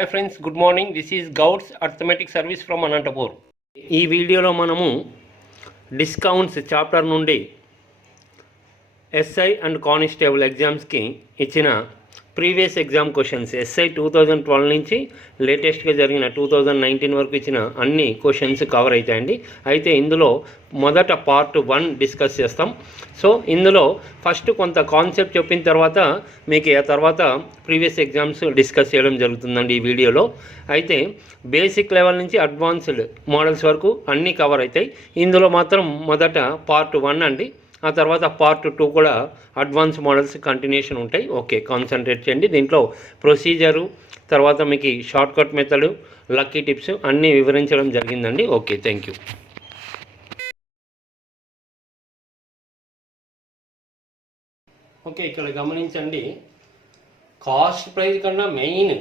Hi friends, good morning. This is Gouds arithmetic service from Anantapur. ఈ వీడియోలో మనము డిస్కౌంట్స్ చాప్టర్ నుండి ఎస్ఐ అండ్ కానిస్టేబుల్ ఎగ్జామ్స్కి ఇచ్చిన ప్రీవియస్ ఎగ్జామ్ క్వశ్చన్స్ ఎస్ఐ 2012 నుంచి లేటెస్ట్గా జరిగిన 2019 వరకు ఇచ్చిన అన్ని క్వశ్చన్స్ కవర్ అవుతాయండి. అయితే ఇందులో మొదట పార్ట్ 1 డిస్కస్ చేస్తాం. సో ఇందులో ఫస్ట్ కొంత కాన్సెప్ట్ చెప్పిన తర్వాత మీకు ఆ తర్వాత ప్రీవియస్ ఎగ్జామ్స్ డిస్కస్ చేయడం జరుగుతుందండి ఈ వీడియోలో. అయితే బేసిక్ లెవెల్ నుంచి అడ్వాన్స్డ్ మోడల్స్ వరకు అన్నీ కవర్ అవుతాయి. ఇందులో మాత్రం మొదట పార్ట్ 1 అండి. ఆ తర్వాత పార్ట్ 2 కూడా అడ్వాన్స్ మోడల్స్ కంటిన్యూషన్ ఉంటాయి. ఓకే, కాన్సన్ట్రేట్ చేయండి. దీంట్లో ప్రొసీజరు, తర్వాత మీకు షార్ట్కట్ మెథడ్, లక్కీ టిప్స్ అన్నీ వివరించడం జరిగిందండి. Okay, thank you. ఓకే, ఇక్కడ గమనించండి. కాస్ట్ ప్రైస్ కన్నా మెయిన్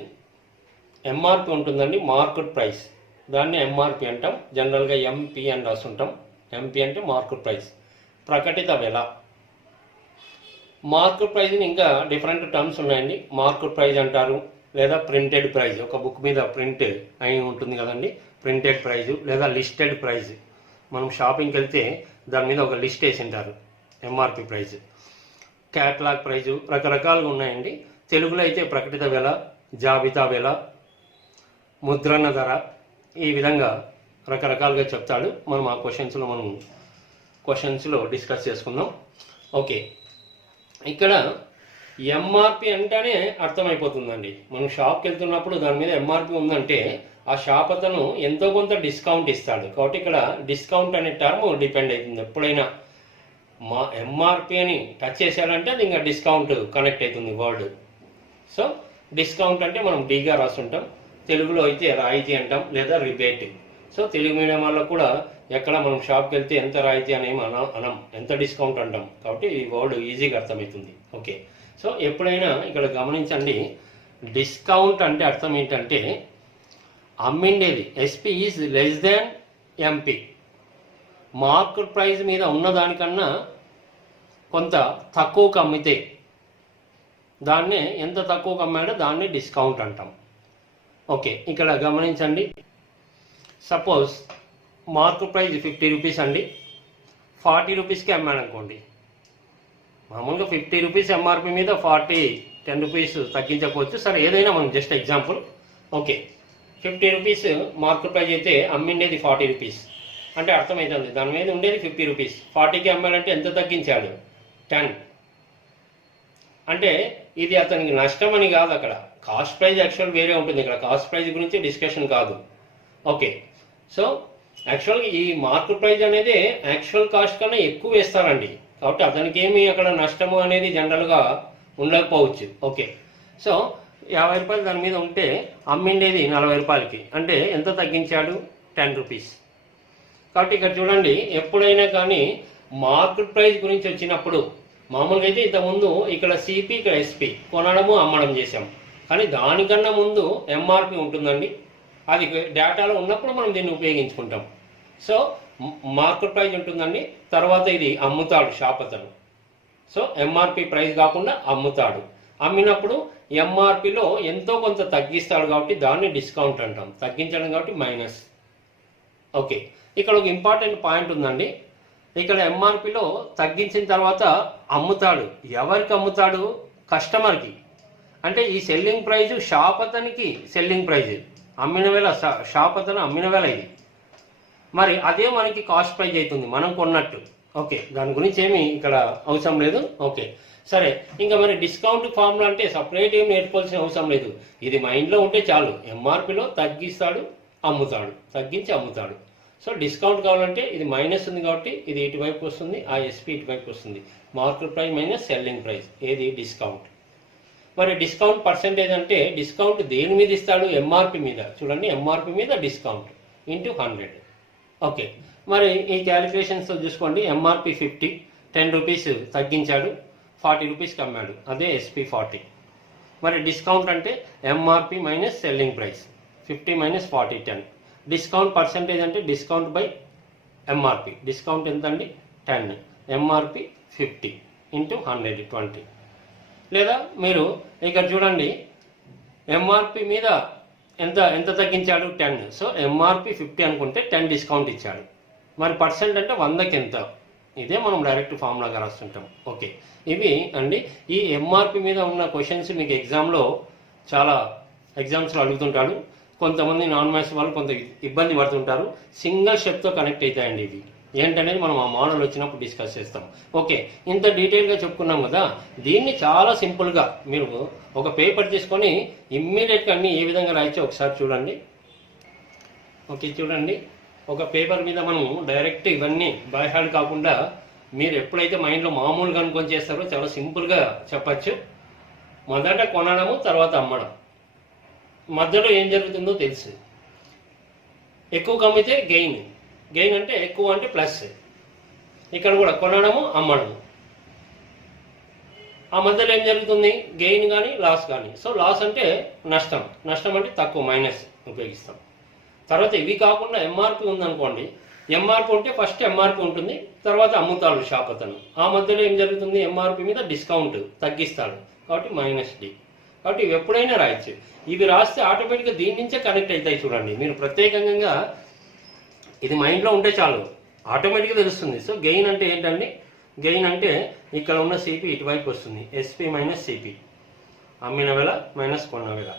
ఎంఆర్పి ఉంటుందండి, మార్కెట్ ప్రైస్. దాన్ని ఎంఆర్పి అంటాం. జనరల్గా ఎంపీ అని రాస్తుంటాం. ఎంపీ అంటే మార్కెట్ ప్రైస్, ప్రకటిత వెల. మార్కెట్ ప్రైజ్ని ఇంకా డిఫరెంట్ టర్మ్స్ ఉన్నాయండి. మార్కెట్ ప్రైజ్ అంటారు, లేదా ప్రింటెడ్ ప్రైజ్. ఒక బుక్ మీద ప్రింట్ అయి ఉంటుంది కదండి, ప్రింటెడ్ ప్రైజు, లేదా లిస్టెడ్ ప్రైజ్. మనం షాపింగ్కి వెళ్తే దాని మీద ఒక లిస్ట్ వేసి ఉంటారు, ఎంఆర్పి ప్రైజ్. క్యాటలాగ్ ప్రైజు రకరకాలుగా ఉన్నాయండి. తెలుగులో అయితే ప్రకటిత వెల, జాబితా వెల, ముద్రణ ధర, ఈ విధంగా రకరకాలుగా చెప్తాడు. మనం ఆ క్వశ్చన్స్లో డిస్కస్ చేసుకుందాం. ఓకే, ఇక్కడ ఎంఆర్పి అంటేనే అర్థమైపోతుందండి. మనం షాప్కి వెళ్తున్నప్పుడు దాని మీద ఎంఆర్పి ఉందంటే ఆ షాప్ అతను ఎంతో కొంత డిస్కౌంట్ ఇస్తాడు. కాబట్టి ఇక్కడ డిస్కౌంట్ అనే టర్మ్ డిపెండ్ అవుతుంది. ఎప్పుడైనా మా ఎంఆర్పి అని టచ్ చేశాడంటే అది ఇంకా డిస్కౌంట్ కనెక్ట్ అవుతుంది వర్డ్. సో డిస్కౌంట్ అంటే మనం డీగా రాస్తుంటాం. తెలుగులో అయితే రాయితీ అంటాం, లేదా రిబేట్. సో తెలుగు మీడియం వాళ్ళకు కూడా ఎక్కడ మనం షాప్కి వెళ్తే ఎంత రాయితీ అనేమి అనం, ఎంత డిస్కౌంట్ అంటాం. కాబట్టి ఈ వర్డ్ ఈజీగా అర్థమవుతుంది. ఓకే, సో ఎప్పుడైనా ఇక్కడ గమనించండి, డిస్కౌంట్ అంటే అర్థం ఏంటంటే అమ్మిండేది SP is less than MP. Market price మీద ఉన్నదానికన్నా కొంత తక్కువకు అమ్మితే దాన్నే, ఎంత తక్కువకు అమ్మాడో దాన్ని డిస్కౌంట్ అంటాం. ఓకే, ఇక్కడ గమనించండి. సపోజ్ మార్కెట్ ప్రైస్ 50 రూపీస్ అండి, 40 రూపీస్కి అమ్మాడు అనుకోండి. మామూలుగా 50 రూపీస్ ఎంఆర్పి మీద 10 రూపీస్ తగ్గించకపోవచ్చు. సరే, ఏదైనా మనం just example. Okay, 50 rupees market price అయితే అమ్మిండేది 40 రూపీస్ అంటే అర్థమవుతుంది. దాని మీద ఉండేది 50 రూపీస్, 40కి అమ్మాడంటే ఎంత తగ్గించాడు? 10. అంటే ఇది అతనికి నష్టం అని కాదు. అక్కడ కాస్ట్ ప్రైస్ యాక్చువల్ వేరే ఉంటుంది. ఇక్కడ కాస్ట్ ప్రైస్ గురించి డిస్కషన్ కాదు. ఓకే, సో యాక్చువల్గా ఈ మార్కెట్ ప్రైస్ అనేది యాక్చువల్ కాస్ట్ కన్నా ఎక్కువ వేస్తారండి. కాబట్టి అతనికి ఏమి అక్కడ నష్టము అనేది జనరల్గా ఉండకపోవచ్చు. ఓకే, సో 50 రూపాయలు దాని మీద ఉంటే అమ్మిండేది 40 రూపాయలకి, అంటే ఎంత తగ్గించాడు? 10 రూపీస్. కాబట్టి ఇక్కడ చూడండి, ఎప్పుడైనా కానీ మార్కెట్ ప్రైస్ గురించి వచ్చినప్పుడు మామూలుగా అయితే ఇంతకుముందు ఇక్కడ సిపి, ఇక్కడ ఎస్పి, కొనడము అమ్మడం చేసాం. కానీ దానికన్నా ముందు ఎంఆర్పి ఉంటుందండి. అది డేటాలో ఉన్నప్పుడు మనం దీన్ని ఉపయోగించుకుంటాం. సో మార్కెట్ ప్రైస్ ఉంటుందండి, తర్వాత ఇది అమ్ముతాడు షాప్ అతను. సో ఎంఆర్పి ప్రైస్ కాకుండా అమ్ముతాడు. అమ్మినప్పుడు ఎంఆర్పిలో ఎంతో కొంత తగ్గిస్తాడు, కాబట్టి దాన్ని డిస్కౌంట్ అంటాం. తగ్గించడం కాబట్టి మైనస్. ఓకే, ఇక్కడ ఒక ఇంపార్టెంట్ పాయింట్ ఉందండి. ఇక్కడ ఎంఆర్పిలో తగ్గించిన తర్వాత అమ్ముతాడు. ఎవరికి అమ్ముతాడు? కస్టమర్కి. అంటే ఈ సెల్లింగ్ ప్రైజు షాప్ అతనికి సెల్లింగ్ ప్రైజ్, అమ్మిన వేళ షాప్ అతను అమ్మిన వేళ ఇది. మరి అదే మనకి కాస్ట్ ప్రైజ్ అవుతుంది, మనం కొన్నట్టు. ఓకే, దాని గురించి ఏమి ఇక్కడ అవసరం లేదు. ఓకే, సరే. ఇంకా మరి డిస్కౌంట్ ఫార్ములా అంటే సపరేట్ ఏం నేర్చుకోవాల్సిన అవసరం లేదు. ఇది మైండ్లో ఉంటే చాలు. ఎంఆర్పిలో తగ్గిస్తాడు, అమ్ముతాడు, తగ్గించి అమ్ముతాడు. సో డిస్కౌంట్ కావాలంటే ఇది మైనస్ ఉంది కాబట్టి ఇది ఇటువైపు వస్తుంది, ఆ ఎస్పీ ఇటువైపు వస్తుంది. Market price minus selling price, ఏది? డిస్కౌంట్. మరి డిస్కౌంట్ పర్సెంటేజ్ అంటే డిస్కౌంట్ దేని మీద ఇస్తాడు? ఎంఆర్పి మీద. చూడండి, ఎంఆర్పి మీద డిస్కౌంట్ ఇంటూ 100. ఓకే, మరి ఈ క్యాలిక్యులేషన్స్తో చూసుకోండి. ఎంఆర్పి 50, 10 రూపీస్ తగ్గించాడు, 40 రూపీస్కి అమ్మాడు, అదే ఎస్పీ 40. మరి డిస్కౌంట్ అంటే MRP minus selling price, 50 minus 40, 10. Discount percentage అంటే డిస్కౌంట్ బై ఎంఆర్పి. డిస్కౌంట్ ఎంత అండి? 10. MRP 50 into 100, 20. లేదా మీరు ఇక్కడ చూడండి, ఎంఆర్పి మీద ఎంత ఎంత తగ్గించాడు 10. సో ఎంఆర్పి 50 అనుకుంటే 10 డిస్కౌంట్ ఇచ్చాడు. మరి పర్సెంట్ అంటే 100కి ఎంత, ఇదే మనం డైరెక్ట్ ఫార్ములాగా రాస్తుంటాం. ఓకే, ఇవి అండి ఈ ఎంఆర్పి మీద ఉన్న క్వశ్చన్స్ మీకు ఎగ్జామ్లో చాలా ఎగ్జామ్స్లో అడుగుతుంటాడు. కొంతమంది నాన్ మ్యాథ్స్ వాళ్ళు కొంత ఇబ్బంది పడుతుంటారు. సింగిల్ స్టెప్తో కనెక్ట్ అవుతాయండి ఇవి. ఏంటనేది మనం ఆ మోడల్ వచ్చినప్పుడు డిస్కస్ చేస్తాం. ఓకే, ఇంత డీటెయిల్గా చెప్పుకున్నాం కదా, దీన్ని చాలా సింపుల్గా మీరు ఒక పేపర్ తీసుకొని ఇమ్మీడియట్గా అన్ని ఏ విధంగా రాయొచ్చో ఒకసారి చూడండి. ఓకే, చూడండి, ఒక పేపర్ మీద మనం డైరెక్ట్ ఇవన్నీ బై హార్డ్ కాకుండా మీరు ఎప్పుడైతే మైండ్లో మామూలుగా అనుకొని చేస్తారో చాలా సింపుల్గా చెప్పచ్చు. మొదట కొనడము, తర్వాత అమ్మడం. మధ్యలో ఏం జరుగుతుందో తెలుసు. ఎక్కువ కమ్మితే గెయిన్, గెయిన్ అంటే ఎక్కువ అంటే ప్లస్. ఇక్కడ కూడా కొనడము, అమ్మడము. ఆ మధ్యలో ఏం జరుగుతుంది, గెయిన్ కానీ లాస్ కానీ. సో లాస్ అంటే నష్టం, నష్టం అంటే తక్కువ, మైనస్ ఉపయోగిస్తాం. తర్వాత ఇవి కాకుండా ఎంఆర్పి ఉందనుకోండి, ఎంఆర్పి ఉంటే ఫస్ట్ ఎంఆర్పి ఉంటుంది, తర్వాత అమ్ముతాడు షాప్ అతను. ఆ మధ్యలో ఏం జరుగుతుంది, ఎంఆర్పి మీద డిస్కౌంట్ తగ్గిస్తాడు, కాబట్టి మైనస్ డి. కాబట్టి ఇవి ఎప్పుడైనా రాయొచ్చు. ఇవి రాస్తే ఆటోమేటిక్గా దీని నుంచే కనెక్ట్ అవుతాయి. చూడండి, మీరు ప్రత్యేకంగా ఇది మైండ్లో ఉంటే చాలు, ఆటోమేటిక్గా తెలుస్తుంది. సో గెయిన్ అంటే ఏంటండి, గెయిన్ అంటే ఇక్కడ ఉన్న సిపి ఇటువైపు వస్తుంది, ఎస్పి మైనస్ సిపి, అమ్మిన వేళ మైనస్ కొన్న వేళ.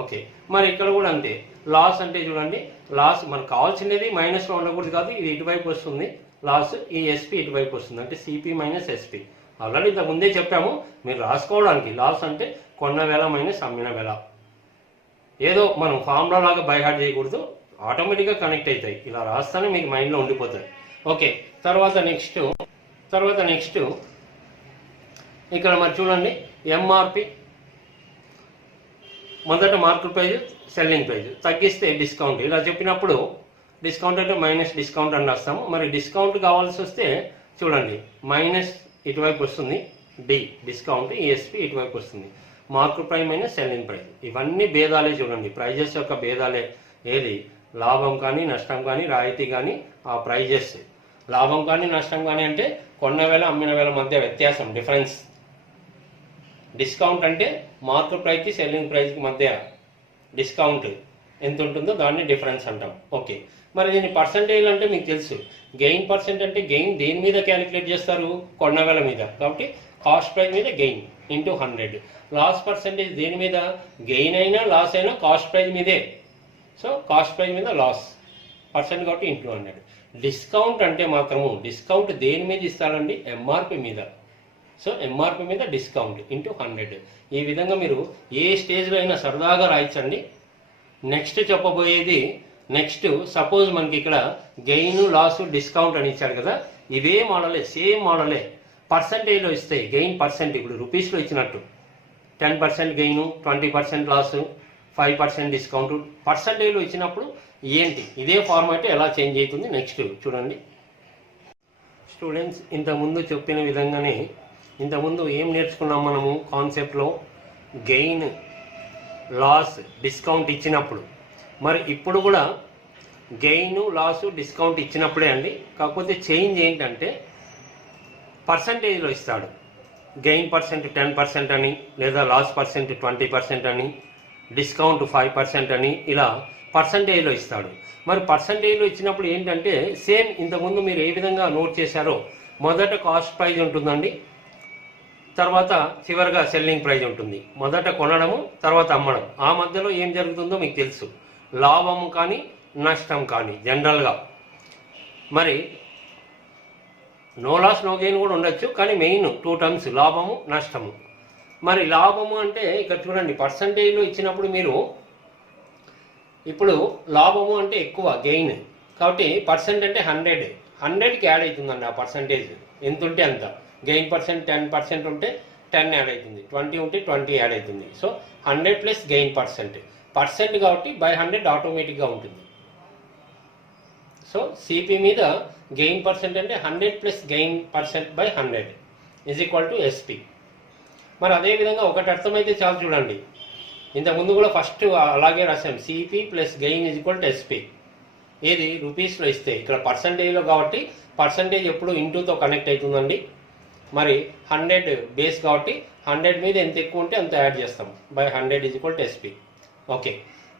ఓకే, మరి ఇక్కడ కూడా అంతే. లాస్ అంటే చూడండి, లాస్ మనకు కావాల్సినది మైనస్లో ఉండకూడదు కాదు, ఇది ఇటువైపు వస్తుంది లాస్, ఈ ఎస్పి ఇటువైపు వస్తుంది, అంటే సిపి మైనస్ ఎస్పి. ఆల్రెడీ ఇంత ముందే చెప్పాము, మీరు రాసుకోవడానికి. లాస్ అంటే కొన్న వేళ మైనస్ అమ్మిన వేళ. ఏదో మనం ఫార్ములా లాగా బై హార్ట్ చేయకూడదు, ఆటోమేటిక్గా కనెక్ట్ అవుతాయి. ఇలా రాస్తానే మీకు మైండ్లో ఉండిపోతాయి. ఓకే, తర్వాత నెక్స్ట్ ఇక్కడ మరి చూడండి, ఎంఆర్పి మొదట మార్కెట్ ప్రైజ్, సెల్లింగ్ ప్రైజ్, తగ్గిస్తే డిస్కౌంట్. ఇలా చెప్పినప్పుడు డిస్కౌంట్ అంటే మైనస్ డిస్కౌంట్ అని రాస్తాము. మరి డిస్కౌంట్ కావాల్సి వస్తే చూడండి, మైనస్ ఇటువైపు వస్తుంది డి డిస్కౌంట్, ఈఎస్పి ఇటువైపు వస్తుంది, market price minus selling price. ఇవన్నీ భేదాలే చూడండి, ప్రైజెస్ యొక్క భేదాలే. ఏది లాభం కానీ నష్టం కానీ రాయితీ కానీ ఆ ప్రైజెస్. లాభం కానీ నష్టం కానీ అంటే కొన్న వేళ అమ్మిన వేళ మధ్య వ్యత్యాసం, డిఫరెన్స్. డిస్కౌంట్ అంటే మార్కెట్ ప్రైస్కి సెల్లింగ్ ప్రైస్కి మధ్య డిస్కౌంట్ ఎంత ఉంటుందో దాన్ని డిఫరెన్స్ అంటాం. ఓకే, మరి దీని పర్సంటేజ్ అంటే మీకు తెలుసు, గెయిన్ పర్సెంట్ అంటే గెయిన్ దేని మీద క్యాలిక్యులేట్ చేస్తారు, కొన్న వేళ మీద, కాబట్టి కాస్ట్ ప్రైస్ మీద గెయిన్ ఇంటూ 100. లాస్ పర్సెంటేజ్ దేని మీద, గెయిన్ అయినా లాస్ అయినా కాస్ట్ ప్రైస్ మీదే. సో కాస్ట్ ప్రైస్ మీద లాస్ పర్సెంట్ కాబట్టి ఇంటూ 100. డిస్కౌంట్ అంటే మాత్రము డిస్కౌంట్ దేని మీద ఇస్తారండి, ఎంఆర్పి మీద. సో ఎంఆర్పి మీద డిస్కౌంట్ ఇంటూ 100. ఈ విధంగా మీరు ఏ స్టేజ్లో అయినా సరదాగా రాయించండి. నెక్స్ట్ చెప్పబోయేది, నెక్స్ట్ సపోజ్ మనకి ఇక్కడ గెయిన్ లాస్ డిస్కౌంట్ అని ఇచ్చాడు కదా, ఇవే మోడలే, సేమ్ మోడలే. పర్సంటేజ్లో ఇస్తాయి గెయిన్ పర్సెంట్. ఇప్పుడు రూపీస్లో ఇచ్చినట్టు 10% గెయిన్, 20% లాస్, 5% డిస్కౌంట్. పర్సంటేజ్లో ఇచ్చినప్పుడు ఏంటి, ఇదే ఫార్మాట్ ఎలా చేంజ్ అవుతుంది నెక్స్ట్ చూడండి. స్టూడెంట్స్, ఇంతకుముందు చెప్పిన విధంగానే ఇంతకుముందు ఏం నేర్చుకున్నాం మనము కాన్సెప్ట్లో, గెయిన్ లాస్ డిస్కౌంట్ ఇచ్చినప్పుడు. మరి ఇప్పుడు కూడా గెయిన్ లాస్ డిస్కౌంట్ ఇచ్చినప్పుడే అండి, కాకపోతే చేంజ్ ఏంటంటే పర్సంటేజ్లో ఇస్తాడు. గెయిన్ పర్సెంట్ 10% అని, లేదా లాస్ పర్సెంట్ 20% అని, డిస్కౌంట్ 5% అని, ఇలా పర్సంటేజ్లో ఇస్తాడు. మరి పర్సంటేజ్లో ఇచ్చినప్పుడు ఏంటంటే సేమ్ ఇంతకుముందు మీరు ఏ విధంగా నోట్ చేశారో, మొదట కాస్ట్ ప్రైజ్ ఉంటుందండి, తర్వాత చివరిగా సెల్లింగ్ ప్రైజ్ ఉంటుంది. మొదట కొనడము, తర్వాత అమ్మడం. ఆ మధ్యలో ఏం జరుగుతుందో మీకు తెలుసు, లాభం కానీ నష్టం కానీ జనరల్గా. మరి నో లాస్ నో గెయిన్ కూడా ఉండొచ్చు, కానీ మెయిన్ 2 టర్మ్స్ లాభము నష్టము. మరి లాభము అంటే ఇక్కడ చూడండి, పర్సంటేజ్లో ఇచ్చినప్పుడు మీరు ఇప్పుడు లాభము అంటే ఎక్కువ గెయిన్, కాబట్టి పర్సెంట్ అంటే 100కి యాడ్ అవుతుందండి. ఆ పర్సంటేజ్ ఎంత ఉంటే అంత. గెయిన్ పర్సెంట్ 10% ఉంటే 10 యాడ్ అవుతుంది, 20 ఉంటే 20 యాడ్ అవుతుంది. సో 100 ప్లస్ గెయిన్ పర్సెంట్ కాబట్టి బై 100 ఆటోమేటిక్గా ఉంటుంది. సో సిపి మీద గెయిన్ పర్సెంట్ అంటే 100 plus gain percent by 100 is equal to SP. మరి అదేవిధంగా ఒకటి అర్థమైతే చాలు చూడండి, ఇంతకుముందు కూడా ఫస్ట్ అలాగే రాసాం, CP plus gain is equal to SP. ఏది రూపీస్లో ఇస్తే, ఇక్కడ పర్సంటేజ్లో కాబట్టి పర్సంటేజ్ ఎప్పుడు ఇంటూతో కనెక్ట్ అవుతుందండి. మరి 100 బేస్ కాబట్టి 100 మీద ఎంత ఎక్కువ ఉంటే అంత యాడ్ చేస్తాం, by 100 is equal to SP. Okay,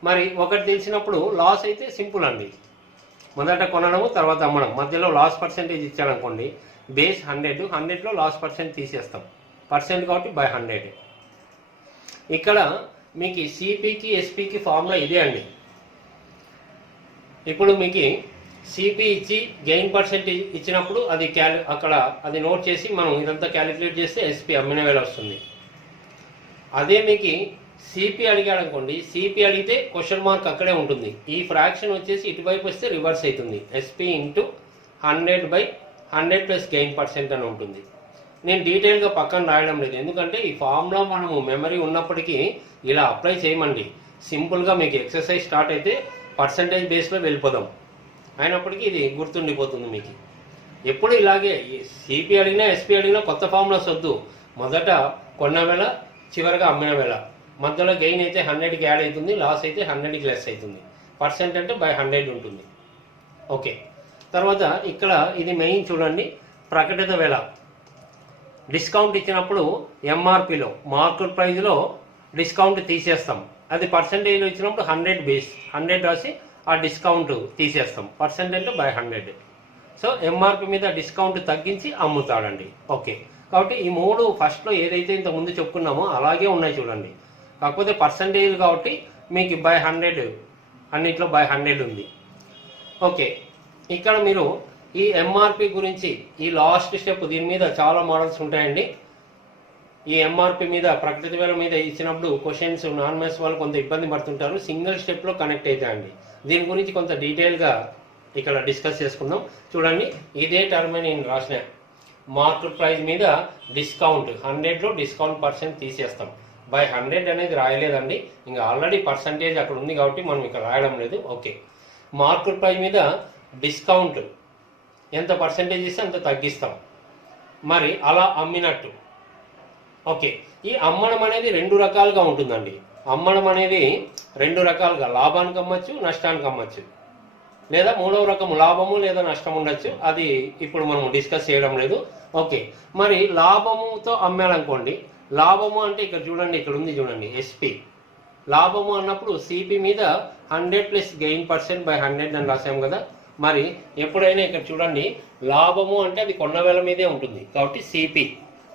మరి ఒకటి తెలిసినప్పుడు లాస్ అయితే సింపుల్ అండి, మొదట కొనడము తర్వాత అమ్మడం, మధ్యలో లాస్ పర్సెంటేజ్ ఇచ్చాడనుకోండి, బేస్ 100లో లాస్ పర్సెంట్ తీసేస్తాం, పర్సెంట్ కాబట్టి బై 100. ఇక్కడ మీకు సిపికి ఎస్పికి ఫార్ములా ఇదే అండి. ఇప్పుడు మీకు సిపి ఇచ్చి గెయిన్ పర్సెంటేజ్ ఇచ్చినప్పుడు అది అక్కడ అది నోట్ చేసి మనం ఇదంతా క్యాలిక్యులేట్ చేస్తే ఎస్పి అమ్మిన వేల వస్తుంది. అదే మీకు సిపి అడిగాడు అనుకోండి, సిపి అడిగితే క్వశ్చన్ మార్క్ అక్కడే ఉంటుంది, ఈ ఫ్రాక్షన్ వచ్చేసి ఇటువైపు వస్తే రివర్స్ అవుతుంది, SP into 100/100 plus gain percent అని ఉంటుంది. నేను డీటెయిల్గా పక్కన రాయడం లేదు, ఎందుకంటే ఈ ఫార్ములా మనము మెమరీ ఉన్నప్పటికీ ఇలా అప్లై చేయమండి. సింపుల్గా మీకు ఎక్సర్సైజ్ స్టార్ట్ అయితే పర్సంటేజ్ బేస్లో వెళ్ళిపోదాం, అయినప్పటికీ ఇది గుర్తుండిపోతుంది మీకు. ఎప్పుడు ఇలాగే సిపి అడిగినా ఎస్పి అడిగినా కొత్త ఫార్ములాస్ వద్దు, మొదట కొన్న వేళ చివరిగా అమ్మిన వేళ, మధ్యలో గెయిన్ అయితే 100కి యాడ్ అవుతుంది, లాస్ అయితే 100కి లెస్ అవుతుంది, పర్సెంట్ అంటే బై 100 ఉంటుంది. ఓకే, తర్వాత ఇక్కడ ఇది మెయిన్ చూడండి, ప్రకటిత వేళ డిస్కౌంట్ ఇచ్చినప్పుడు ఎంఆర్పిలో మార్కెట్ ప్రైజ్లో డిస్కౌంట్ తీసేస్తాం, అది పర్సెంటేజ్లో ఇచ్చినప్పుడు 100 బేస్ 100 రాసి ఆ డిస్కౌంట్ తీసేస్తాం, పర్సెంట్ అంటే బై 100. సో ఎంఆర్పి మీద డిస్కౌంట్ తగ్గించి అమ్ముతాడండి. ఓకే, కాబట్టి ఈ మూడు ఫస్ట్లో ఏదైతే ఇంత ముందు చెప్పుకున్నామో అలాగే ఉన్నాయి చూడండి, కాకపోతే పర్సంటేజ్ కాబట్టి మీకు బై 100 అన్నిట్లో బై 100 ఉంది. ఓకే, ఇక్కడ మీరు ఈ ఎంఆర్పి గురించి ఈ లాస్ట్ స్టెప్, దీని మీద చాలా మోడల్స్ ఉంటాయండి. ఈ ఎంఆర్పి మీద ప్రకృతి వేల మీద ఇచ్చినప్పుడు క్వశ్చన్స్ నాన్ మ్యాథ్స్ వాళ్ళు కొంత ఇబ్బంది పడుతుంటారు, సింగిల్ స్టెప్లో కనెక్ట్ అవుతాయండి. దీని గురించి కొంత డీటెయిల్గా ఇక్కడ డిస్కస్ చేసుకుందాం. చూడండి, ఇదే టర్మ్ నేను రాసిన, మార్కెట్ ప్రైస్ మీద డిస్కౌంట్ 100లో డిస్కౌంట్ పర్సెంట్ తీసేస్తాం, బై 100 అనేది రాయలేదండి, ఇంకా ఆల్రెడీ పర్సంటేజ్ అక్కడ ఉంది కాబట్టి మనం ఇక్కడ రాయడం లేదు. ఓకే, మార్కెట్ ప్రైస్ మీద డిస్కౌంట్ ఎంత పర్సంటేజ్ ఇస్తే అంత తగ్గిస్తాం, మరి అలా అమ్మినట్టు. ఓకే, ఈ అమ్మడం అనేది 2 రకాలుగా ఉంటుందండి. అమ్మడం అనేది 2 రకాలుగా, లాభానికి అమ్మచ్చు, నష్టానికి అమ్మచ్చు, లేదా మూడవ రకం లాభము లేదా నష్టం ఉండొచ్చు, అది ఇప్పుడు మనం డిస్కస్ చేయడం లేదు. ఓకే, మరి లాభముతో అమ్మాలనుకోండి, లాభము అంటే ఇక్కడ చూడండి, ఇక్కడ ఉంది చూడండి ఎస్పి, లాభము అన్నప్పుడు సిపి మీద 100 ప్లస్ గెయిన్ పర్సెంట్ బై 100 అని రాసాం కదా. మరి ఎప్పుడైనా ఇక్కడ చూడండి, లాభము అంటే అది కొన్న వేల మీదే ఉంటుంది, కాబట్టి సిపి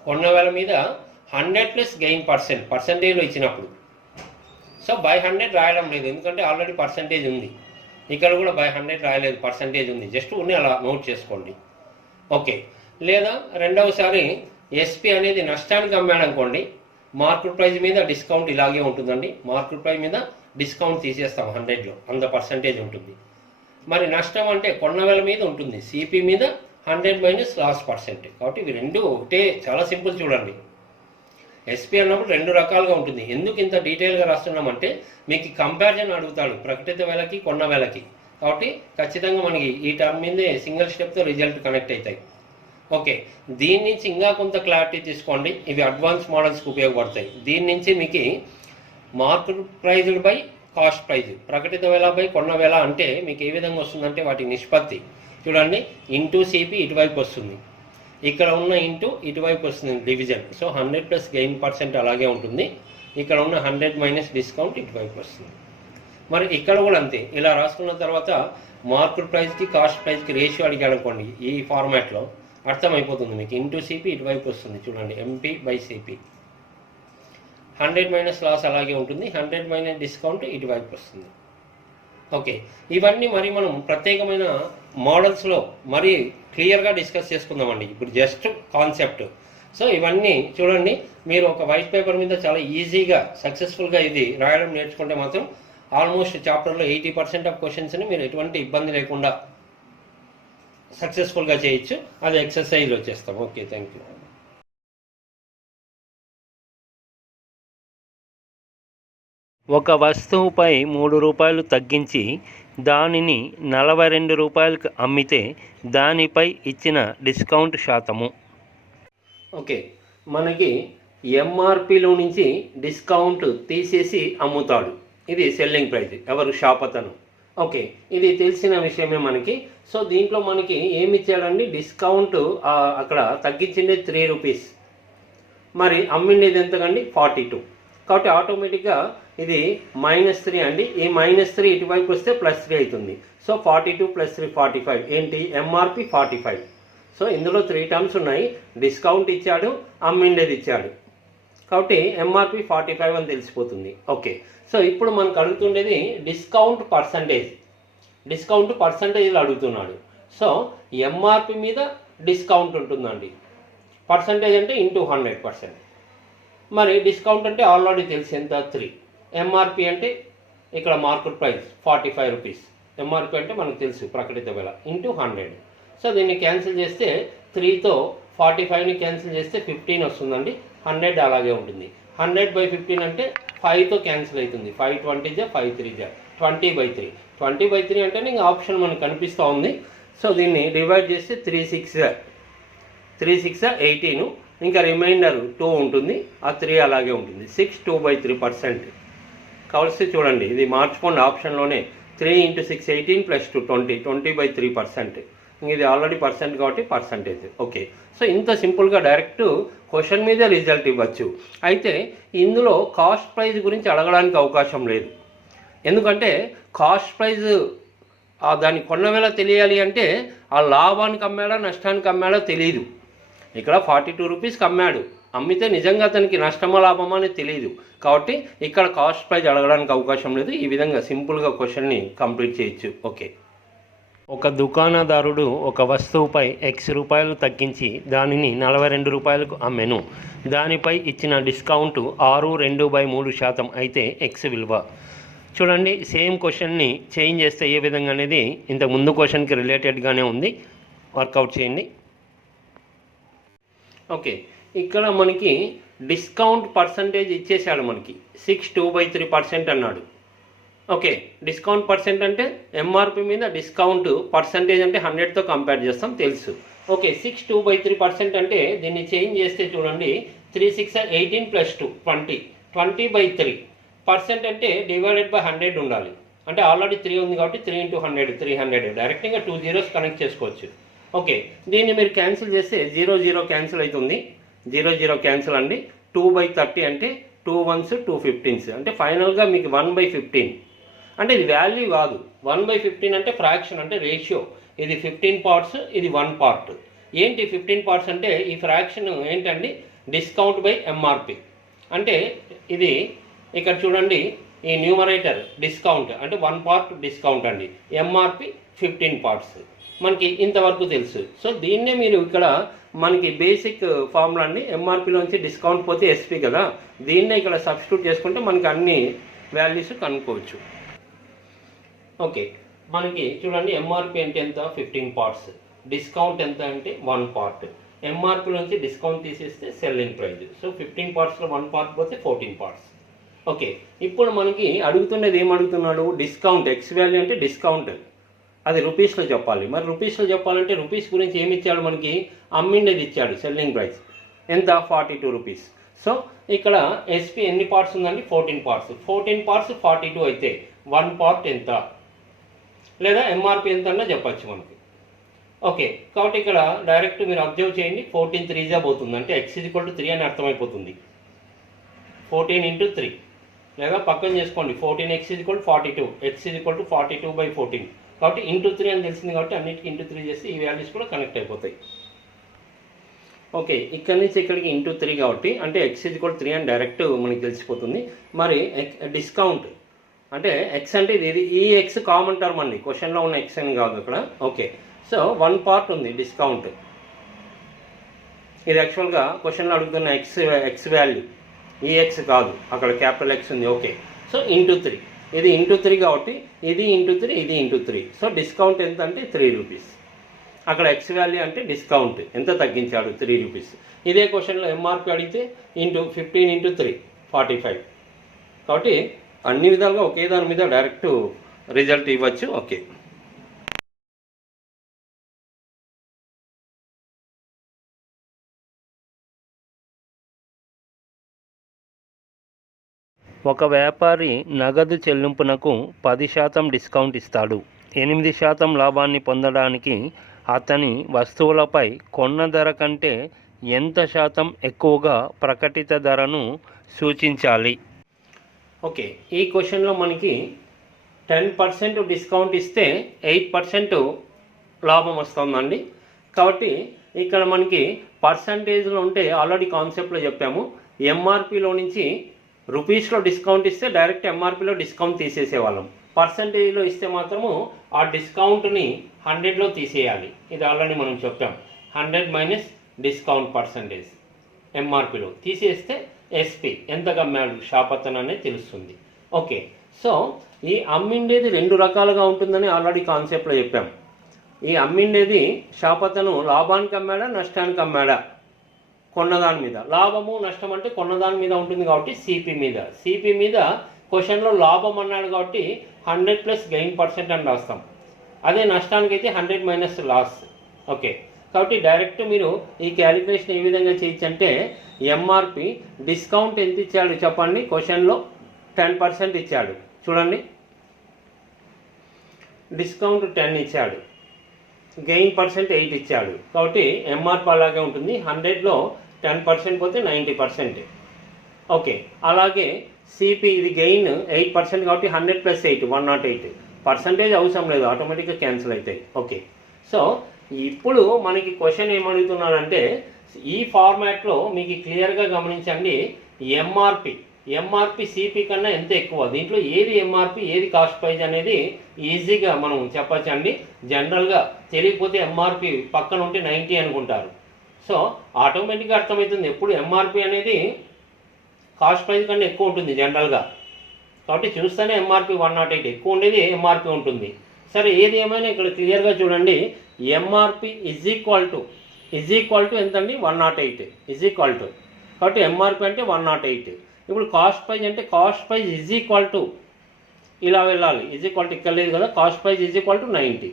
కొన్న వేల మీద 100 ప్లస్ గెయిన్ పర్సెంట్ పర్సంటేజ్లో ఇచ్చినప్పుడు, సో బై 100 రాయడం లేదు, ఎందుకంటే ఆల్రెడీ పర్సంటేజ్ ఉంది. ఇక్కడ కూడా బై 100 రాయలేదు, పర్సంటేజ్ ఉంది, జస్ట్ ఉన్ని అలా నోట్ చేసుకోండి. ఓకే, లేదా రెండవసారి ఎస్పి అనేది నష్టానికి అమ్మాడనుకోండి, మార్కెట్ ప్రైస్ మీద డిస్కౌంట్ ఇలాగే ఉంటుందండి, మార్కెట్ ప్రైస్ మీద డిస్కౌంట్ తీసేస్తాం 100లో, అంత పర్సంటేజ్ ఉంటుంది. మరి నష్టం అంటే కొన్న వేల మీద ఉంటుంది, సిపి మీద 100 మైనస్ లాస్ పర్సెంట్, కాబట్టి ఇవి రెండు ఒకటే, చాలా సింపుల్ చూడండి. ఎస్పి అన్నప్పుడు 2 రకాలుగా ఉంటుంది. ఎందుకు ఇంత డీటెయిల్గా రాస్తున్నామంటే మీకు కంపారిజన్ అడుగుతాడు ప్రకటిత వేలకి కొన్న వేలకి, కాబట్టి ఖచ్చితంగా మనకి ఈ టర్మ్ మీదే సింగిల్ స్టెప్తో రిజల్ట్ కనెక్ట్ అవుతాయి. ఓకే, దీని నుంచి ఇంకా కొంత క్లారిటీ తీసుకోండి, ఇవి అడ్వాన్స్ మోడల్స్కి ఉపయోగపడతాయి. దీని నుంచి మీకు market price by cost price, ప్రకటిత వేల బై కొన్న వేల అంటే మీకు ఏ విధంగా వస్తుందంటే వాటి నిష్పత్తి చూడండి, ఇంటూ సిపి ఇటువైపు వస్తుంది, ఇక్కడ ఉన్న ఇంటూ ఇటువైపు వస్తుంది division, so 100 plus gain percent అలాగే ఉంటుంది, ఇక్కడ ఉన్న 100 మైనస్ డిస్కౌంట్ ఇటువైపు వస్తుంది. మరి ఇక్కడ కూడా అంతే, ఇలా రాసుకున్న తర్వాత మార్కెట్ ప్రైస్కి కాస్ట్ ప్రైస్కి రేషియో అడిగాడు అనుకోండి, ఈ ఫార్మాట్లో అర్థమైపోతుంది మీకు, ఇంటూ సిపి ఇటువైపు వస్తుంది చూడండి, MP by CP, 100 minus loss అలాగే ఉంటుంది, 100 మైనస్ డిస్కౌంట్ ఇటువైపు వస్తుంది. ఓకే, ఇవన్నీ మరి మనం ప్రత్యేకమైన మోడల్స్లో మరి క్లియర్గా డిస్కస్ చేసుకుందామండి, ఇప్పుడు జస్ట్ కాన్సెప్ట్. సో ఇవన్నీ చూడండి, మీరు ఒక వైట్ పేపర్ మీద చాలా ఈజీగా సక్సెస్ఫుల్గా ఇది రాయడం నేర్చుకుంటే మాత్రం ఆల్మోస్ట్ చాప్టర్లో 80% ఆఫ్ క్వశ్చన్స్ని మీరు ఎటువంటి ఇబ్బంది లేకుండా సక్సెస్ఫుల్గా చేయొచ్చు. అది ఎక్సర్సైజ్ వచ్చేస్తాం. Okay, thank you. ఒక వస్తువుపై 3 రూపాయలు తగ్గించి దానిని 42 రూపాయలకు అమ్మితే దానిపై ఇచ్చిన డిస్కౌంట్ శాతము. ఓకే, మనకి ఎంఆర్పిలో నుంచి డిస్కౌంట్ తీసేసి అమ్ముతాడు, ఇది సెల్లింగ్ ప్రైస్, ఎవరు షాప్ అతను. ఓకే, ఇది తెలిసిన విషయమే మనకి. సో దీంట్లో మనకి ఏమి ఇచ్చాడండి, డిస్కౌంట్ అక్కడ తగ్గించింది 3 రూపీస్, మరి అమ్మిండేది ఎంతకండి 42. కాబట్టి ఆటోమేటిక్గా ఇది -3 అండి. ఈ -3 ఇటువైపు వస్తే +3 అవుతుంది. సో 42 + 3 45 ఏంటి ఎంఆర్పి 45. సో ఇందులో 3 టర్మ్స్ ఉన్నాయి. డిస్కౌంట్ ఇచ్చాడు, అమ్మిండేది ఇచ్చాడు, కాబట్టి ఎంఆర్పి 45 అని తెలిసిపోతుంది. ఓకే, సో ఇప్పుడు మనకు అడుగుతుండేది డిస్కౌంట్ పర్సంటేజ్లు అడుగుతున్నాడు. సో ఎంఆర్పి మీద డిస్కౌంట్ ఉంటుందండి. పర్సంటేజ్ అంటే ఇంటూ 100%. మరి డిస్కౌంట్ అంటే ఆల్రెడీ తెలిసి ఎంత 3. ఎంఆర్పి అంటే ఇక్కడ మార్కెట్ ప్రైస్ 45 రూపీస్. ఎంఆర్పి అంటే మనకు తెలుసు ప్రకటిత వెల ఇంటూ 100. సో దీన్ని క్యాన్సిల్ చేస్తే 3తో 45ని క్యాన్సిల్ చేస్తే 15 వస్తుందండి. 100 అలాగే ఉంటుంది. 100/15 అంటే 5తో క్యాన్సిల్ అవుతుంది. 5 20 5 3 20/3. 20/3 అంటే ఇంకా ఆప్షన్ మనకు కనిపిస్తూ ఉంది. సో దీన్ని డివైడ్ చేస్తే 3 6 18, ఇంకా రిమైండర్ 2 ఉంటుంది. ఆ 3 అలాగే ఉంటుంది. 6 2/3%. కావలిస్తే చూడండి, ఇది మార్చుకోండి ఆప్షన్లోనే. 3 × 6 18 + 2 20 20/3%. ఇది ఆల్రెడీ పర్సెంట్ కాబట్టి పర్సంటేజ్. ఓకే, సో ఇంత సింపుల్గా డైరెక్ట్ క్వశ్చన్ మీద రిజల్ట్ ఇవ్వచ్చు. అయితే ఇందులో కాస్ట్ ప్రైస్ గురించి అడగడానికి అవకాశం లేదు. ఎందుకంటే కాస్ట్ ప్రైజ్ దాని కొన్న వేళ తెలియాలి అంటే ఆ లాభానికి అమ్మాడా నష్టానికి అమ్మాడా తెలియదు. ఇక్కడ 42 రూపీస్కి అమ్మాడు, అమ్మితే నిజంగా అతనికి నష్టమా లాభమా అని తెలియదు. కాబట్టి ఇక్కడ కాస్ట్ ప్రైజ్ అడగడానికి అవకాశం లేదు. ఈ విధంగా సింపుల్గా క్వశ్చన్ని కంప్లీట్ చేయొచ్చు. ఓకే, ఒక దుకాణదారుడు ఒక వస్తువుపై X రూపాయలు తగ్గించి దానిని 42 రూపాయలకు అమ్మెను. దానిపై ఇచ్చిన డిస్కౌంట్ 6.2/3% అయితే X విలువ. చూడండి, సేమ్ క్వశ్చన్ని చేంజ్ చేస్తే ఏ విధంగా అనేది ఇంతకు ముందు క్వశ్చన్కి రిలేటెడ్గానే ఉంది. వర్కౌట్ చేయండి. ఓకే, ఇక్కడ మనకి డిస్కౌంట్ పర్సంటేజ్ ఇచ్చేసాడు. మనకి 6 2/3% అన్నాడు. ఓకే, డిస్కౌంట్ పర్సెంట్ అంటే ఎంఆర్పి మీద డిస్కౌంట్ పర్సంటేజ్ అంటే 100తో కంపేర్ చేస్తాం తెలుసు. ఓకే, 6 2/3% అంటే దీన్ని చేంజ్ చేస్తే చూడండి, 3 6 18 + 2 20 20/3%. అంటే /100 ఉండాలి. అంటే ఆల్రెడీ 3 ఉంది కాబట్టి 3 × 100 300. డైరెక్ట్గా 2 zeros కనెక్ట్ చేసుకోవచ్చు. ఓకే, దీన్ని మీరు క్యాన్సిల్ చేస్తే 0 0 క్యాన్సిల్ అవుతుంది. 0 0 క్యాన్సిల్ అండి. 2/30 అంటే 2 1s 2 15s. అంటే ఫైనల్గా మీకు 1/15. అంటే ఇది వాల్యూ కాదు. 1/15 అంటే ఫ్రాక్షన్, అంటే రేషియో. ఇది 15 పార్ట్స్, ఇది 1 పార్ట్. ఏంటి 15 పార్ట్స్ అంటే ఈ ఫ్రాక్షన్ ఏంటండి, డిస్కౌంట్ బై ఎంఆర్పి. అంటే ఇది ఇక్కడ చూడండి, ఈ న్యూమరేటర్ డిస్కౌంట్ అంటే 1 పార్ట్ డిస్కౌంట్ అండి. MRP 15 parts. మనకి ఇంతవరకు తెలుసు. సో దీన్నే మీరు ఇక్కడ మనకి బేసిక్ ఫార్ములా అండి. ఎంఆర్పిలోంచి డిస్కౌంట్ పోతే ఎస్పీ కదా, దీన్నే ఇక్కడ సబ్స్టిట్యూట్ చేసుకుంటే మనకి అన్ని వాల్యూస్ కనుక్కోవచ్చు. ఓకే, మనకి చూడండి, ఎంఆర్పి అంటే ఎంత 15 పార్ట్స్, డిస్కౌంట్ ఎంత అంటే 1 పార్ట్. ఎంఆర్పిలోంచి డిస్కౌంట్ తీసేస్తే సెల్లింగ్ ప్రైస్. సో 15 పార్ట్స్లో 1 పార్ట్ పోతే 14 పార్ట్స్. ఓకే, ఇప్పుడు మనకి అడుగుతున్నది ఏం అడుగుతున్నాడు, డిస్కౌంట్. ఎక్స్ వాల్యూ అంటే డిస్కౌంట్, అది రూపీస్లో చెప్పాలి. మరి రూపీస్లో చెప్పాలంటే రూపీస్ గురించి ఏమి ఇచ్చాడు, మనకి అమ్మిండేది ఇచ్చాడు. సెల్లింగ్ ప్రైస్ ఎంత 42 రూపీస్. సో ఇక్కడ ఎస్పీ ఎన్ని పార్ట్స్ ఉందండి, 14 పార్ట్స్. 14 పార్ట్స్ 42 అయితే 1 పార్ట్ ఎంత, లేదా ఎంఆర్పి ఎంత అన్నా చెప్పచ్చు మనకి. ఓకే, కాబట్టి ఇక్కడ డైరెక్ట్ మీరు అబ్జర్వ్ చేయండి. 14 3 పోతుంది, అంటే X = 3 అని అర్థమైపోతుంది. 14 × 3, లేదా పక్కన చేసుకోండి, 14x = 42, X = 42/14. కాబట్టి × 3 అని తెలిసింది కాబట్టి అన్నిటికీ × 3 చేస్తే ఈ వాల్యూస్ కూడా కనెక్ట్ అయిపోతాయి. ఓకే, ఇక్కడి నుంచి ఇక్కడికి × 3 కాబట్టి అంటే X = 3 అని డైరెక్ట్ మనకి తెలిసిపోతుంది. మరి డిస్కౌంట్ అంటే ఎక్స్ అంటే ఇది ఈ ఎక్స్ కామన్ టర్మ్ అండి, క్వశ్చన్లో ఉన్న ఎక్స్ అని కాదు ఇక్కడ. ఓకే, సో 1 పార్ట్ ఉంది డిస్కౌంట్. ఇది యాక్చువల్గా క్వశ్చన్లో అడుగుతున్న ఎక్స్ వాల్యూ, ఈ ఎక్స్ కాదు, అక్కడ క్యాపిటల్ ఎక్స్ ఉంది. ఓకే, సో × 3, ఇది × 3 కాబట్టి ఇది × 3 ఇది × 3. సో డిస్కౌంట్ ఎంత అంటే 3 రూపీస్. అక్కడ ఎక్స్ వాల్యూ అంటే డిస్కౌంట్ ఎంత తగ్గించాడు 3 రూపీస్. ఇదే క్వశ్చన్లో ఎంఆర్పి అడిగితే 15 × 3 45. కాబట్టి అన్ని విధాలుగా ఒకే దాని మీద డైరెక్ట్ రిజల్ట్ ఇవ్వచ్చు. ఓకే, ఒక వ్యాపారి నగదు చెల్లింపునకు 10% డిస్కౌంట్ ఇస్తాడు. 8% లాభాన్ని పొందడానికి అతని వస్తువులపై కొన్న ధర కంటే ఎంత శాతం ఎక్కువగా ప్రకటిత ధరను సూచించాలి? ఓకే, ఈ క్వశ్చన్లో మనకి 10% డిస్కౌంట్ ఇస్తే 8% లాభం వస్తుందండి. కాబట్టి ఇక్కడ మనకి పర్సంటేజ్లో ఉంటే ఆల్రెడీ కాన్సెప్ట్లో చెప్పాము, ఎంఆర్పిలో నుంచి రూపీస్లో డిస్కౌంట్ ఇస్తే డైరెక్ట్ ఎంఆర్పిలో డిస్కౌంట్ తీసేసేవాళ్ళం. పర్సంటేజ్లో ఇస్తే మాత్రము ఆ డిస్కౌంట్ని 100లో తీసేయాలి. ఇది ఆల్రెడీ మనం చెప్పాం. 100 మైనస్ డిస్కౌంట్ పర్సంటేజ్ ఎంఆర్పిలో తీసేస్తే ఎస్పి ఎంత అమ్మాడు షాప్ అతను అనేది తెలుస్తుంది. ఓకే, సో ఈ అమ్మిండేది 2 రకాలుగా ఉంటుందని ఆల్రెడీ కాన్సెప్ట్లో చెప్పాం. ఈ అమ్మిండేది షాప్ అతను లాభానికి అమ్మాడా నష్టానికి అమ్మాడా? కొన్నదాని మీద. లాభము నష్టం అంటే కొన్నదాని మీద ఉంటుంది కాబట్టి సిపి మీద క్వశ్చన్లో లాభం అన్నాడు కాబట్టి 100 ప్లస్ గెయిన్ పర్సెంట్ అని రాస్తాం. అదే నష్టానికి అయితే 100 మైనస్ లాస్. ఓకే, కాబట్టి డైరెక్ట్ మీరు ఈ క్యాలిక్యులేషన్ ఏ విధంగా చేయొచ్చు అంటే, ఎంఆర్పి డిస్కౌంట్ ఎంత ఇచ్చాడు చెప్పండి. క్వశ్చన్లో 10% ఇచ్చాడు చూడండి, డిస్కౌంట్ 10 ఇచ్చాడు, గెయిన్ పర్సెంట్ 8 ఇచ్చాడు. కాబట్టి ఎంఆర్పి అలాగే ఉంటుంది. 100లో 10% పోతే 90%. ఓకే, అలాగే సిపి ఇది గెయిన్ 8% కాబట్టి 100 ప్లస్ 8 108. పర్సంటేజ్ అవసరం లేదు, ఆటోమేటిక్గా క్యాన్సిల్ అవుతాయి. ఓకే, సో ఇప్పుడు మనకి క్వశ్చన్ ఏమడుగుతున్నాడంటే, ఈ ఫార్మాట్లో మీకు క్లియర్గా గమనించండి, ఎంఆర్పి సిపి కన్నా ఎంత ఎక్కువ, దీంట్లో ఏది ఎంఆర్పి ఏది కాస్ట్ ప్రైజ్ అనేది ఈజీగా మనం చెప్పచ్చండి. జనరల్గా తెలియకపోతే ఎంఆర్పి పక్కన ఉంటే 90 అనుకుంటారు. సో ఆటోమేటిక్గా అర్థమవుతుంది ఎప్పుడు ఎంఆర్పి అనేది కాస్ట్ ప్రైజ్ కన్నా ఎక్కువ ఉంటుంది జనరల్గా. కాబట్టి చూస్తేనే ఎంఆర్పి 108 ఎక్కువ ఉండేది ఎంఆర్పి ఉంటుంది. సరే, ఏది ఏమైనా ఇక్కడ క్లియర్గా చూడండి, ఎంఆర్పి ఈజ్ ఈక్వల్ టు ఎంతండి 108 ఈజ్ ఈక్వల్ టు. కాబట్టి ఎంఆర్పి అంటే 108. ఇప్పుడు కాస్ట్ ప్రైజ్ అంటే cost praise is equal to ఇలా వెళ్ళాలి, ఈజ్ ఈక్వల్ టు ఇక్కడ లేదు కదా, cost praise is equal to 90.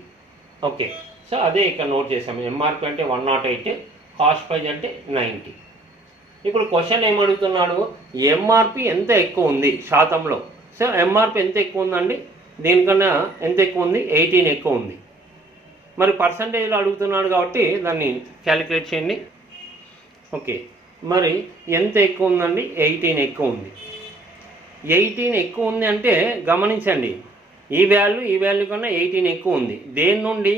Okay, so అదే ఇక్కడ నోట్ చేసాము. ఎంఆర్పి అంటే 108, కాస్ట్ ప్రైజ్ అంటే 90. ఇప్పుడు క్వశ్చన్ ఏమడుగుతున్నాడు, ఎంఆర్పి ఎంత ఎక్కువ ఉంది శాతంలో. సో ఎంఆర్పి ఎంత ఎక్కువ ఉందండి, దీనికన్నా ఎంత ఎక్కువ ఉంది, 18 ఎక్కువ ఉంది. మరి పర్సంటేజ్లో అడుగుతున్నాడు కాబట్టి దాన్ని క్యాలిక్యులేట్ చేయండి. ఓకే, మరి ఎంత ఎక్కువ ఉందండి, 18 ఎక్కువ ఉంది. 18 ఎక్కువ ఉంది అంటే గమనించండి, ఈ వాల్యూ కన్నా 18 ఎక్కువ ఉంది. దేని నుండి,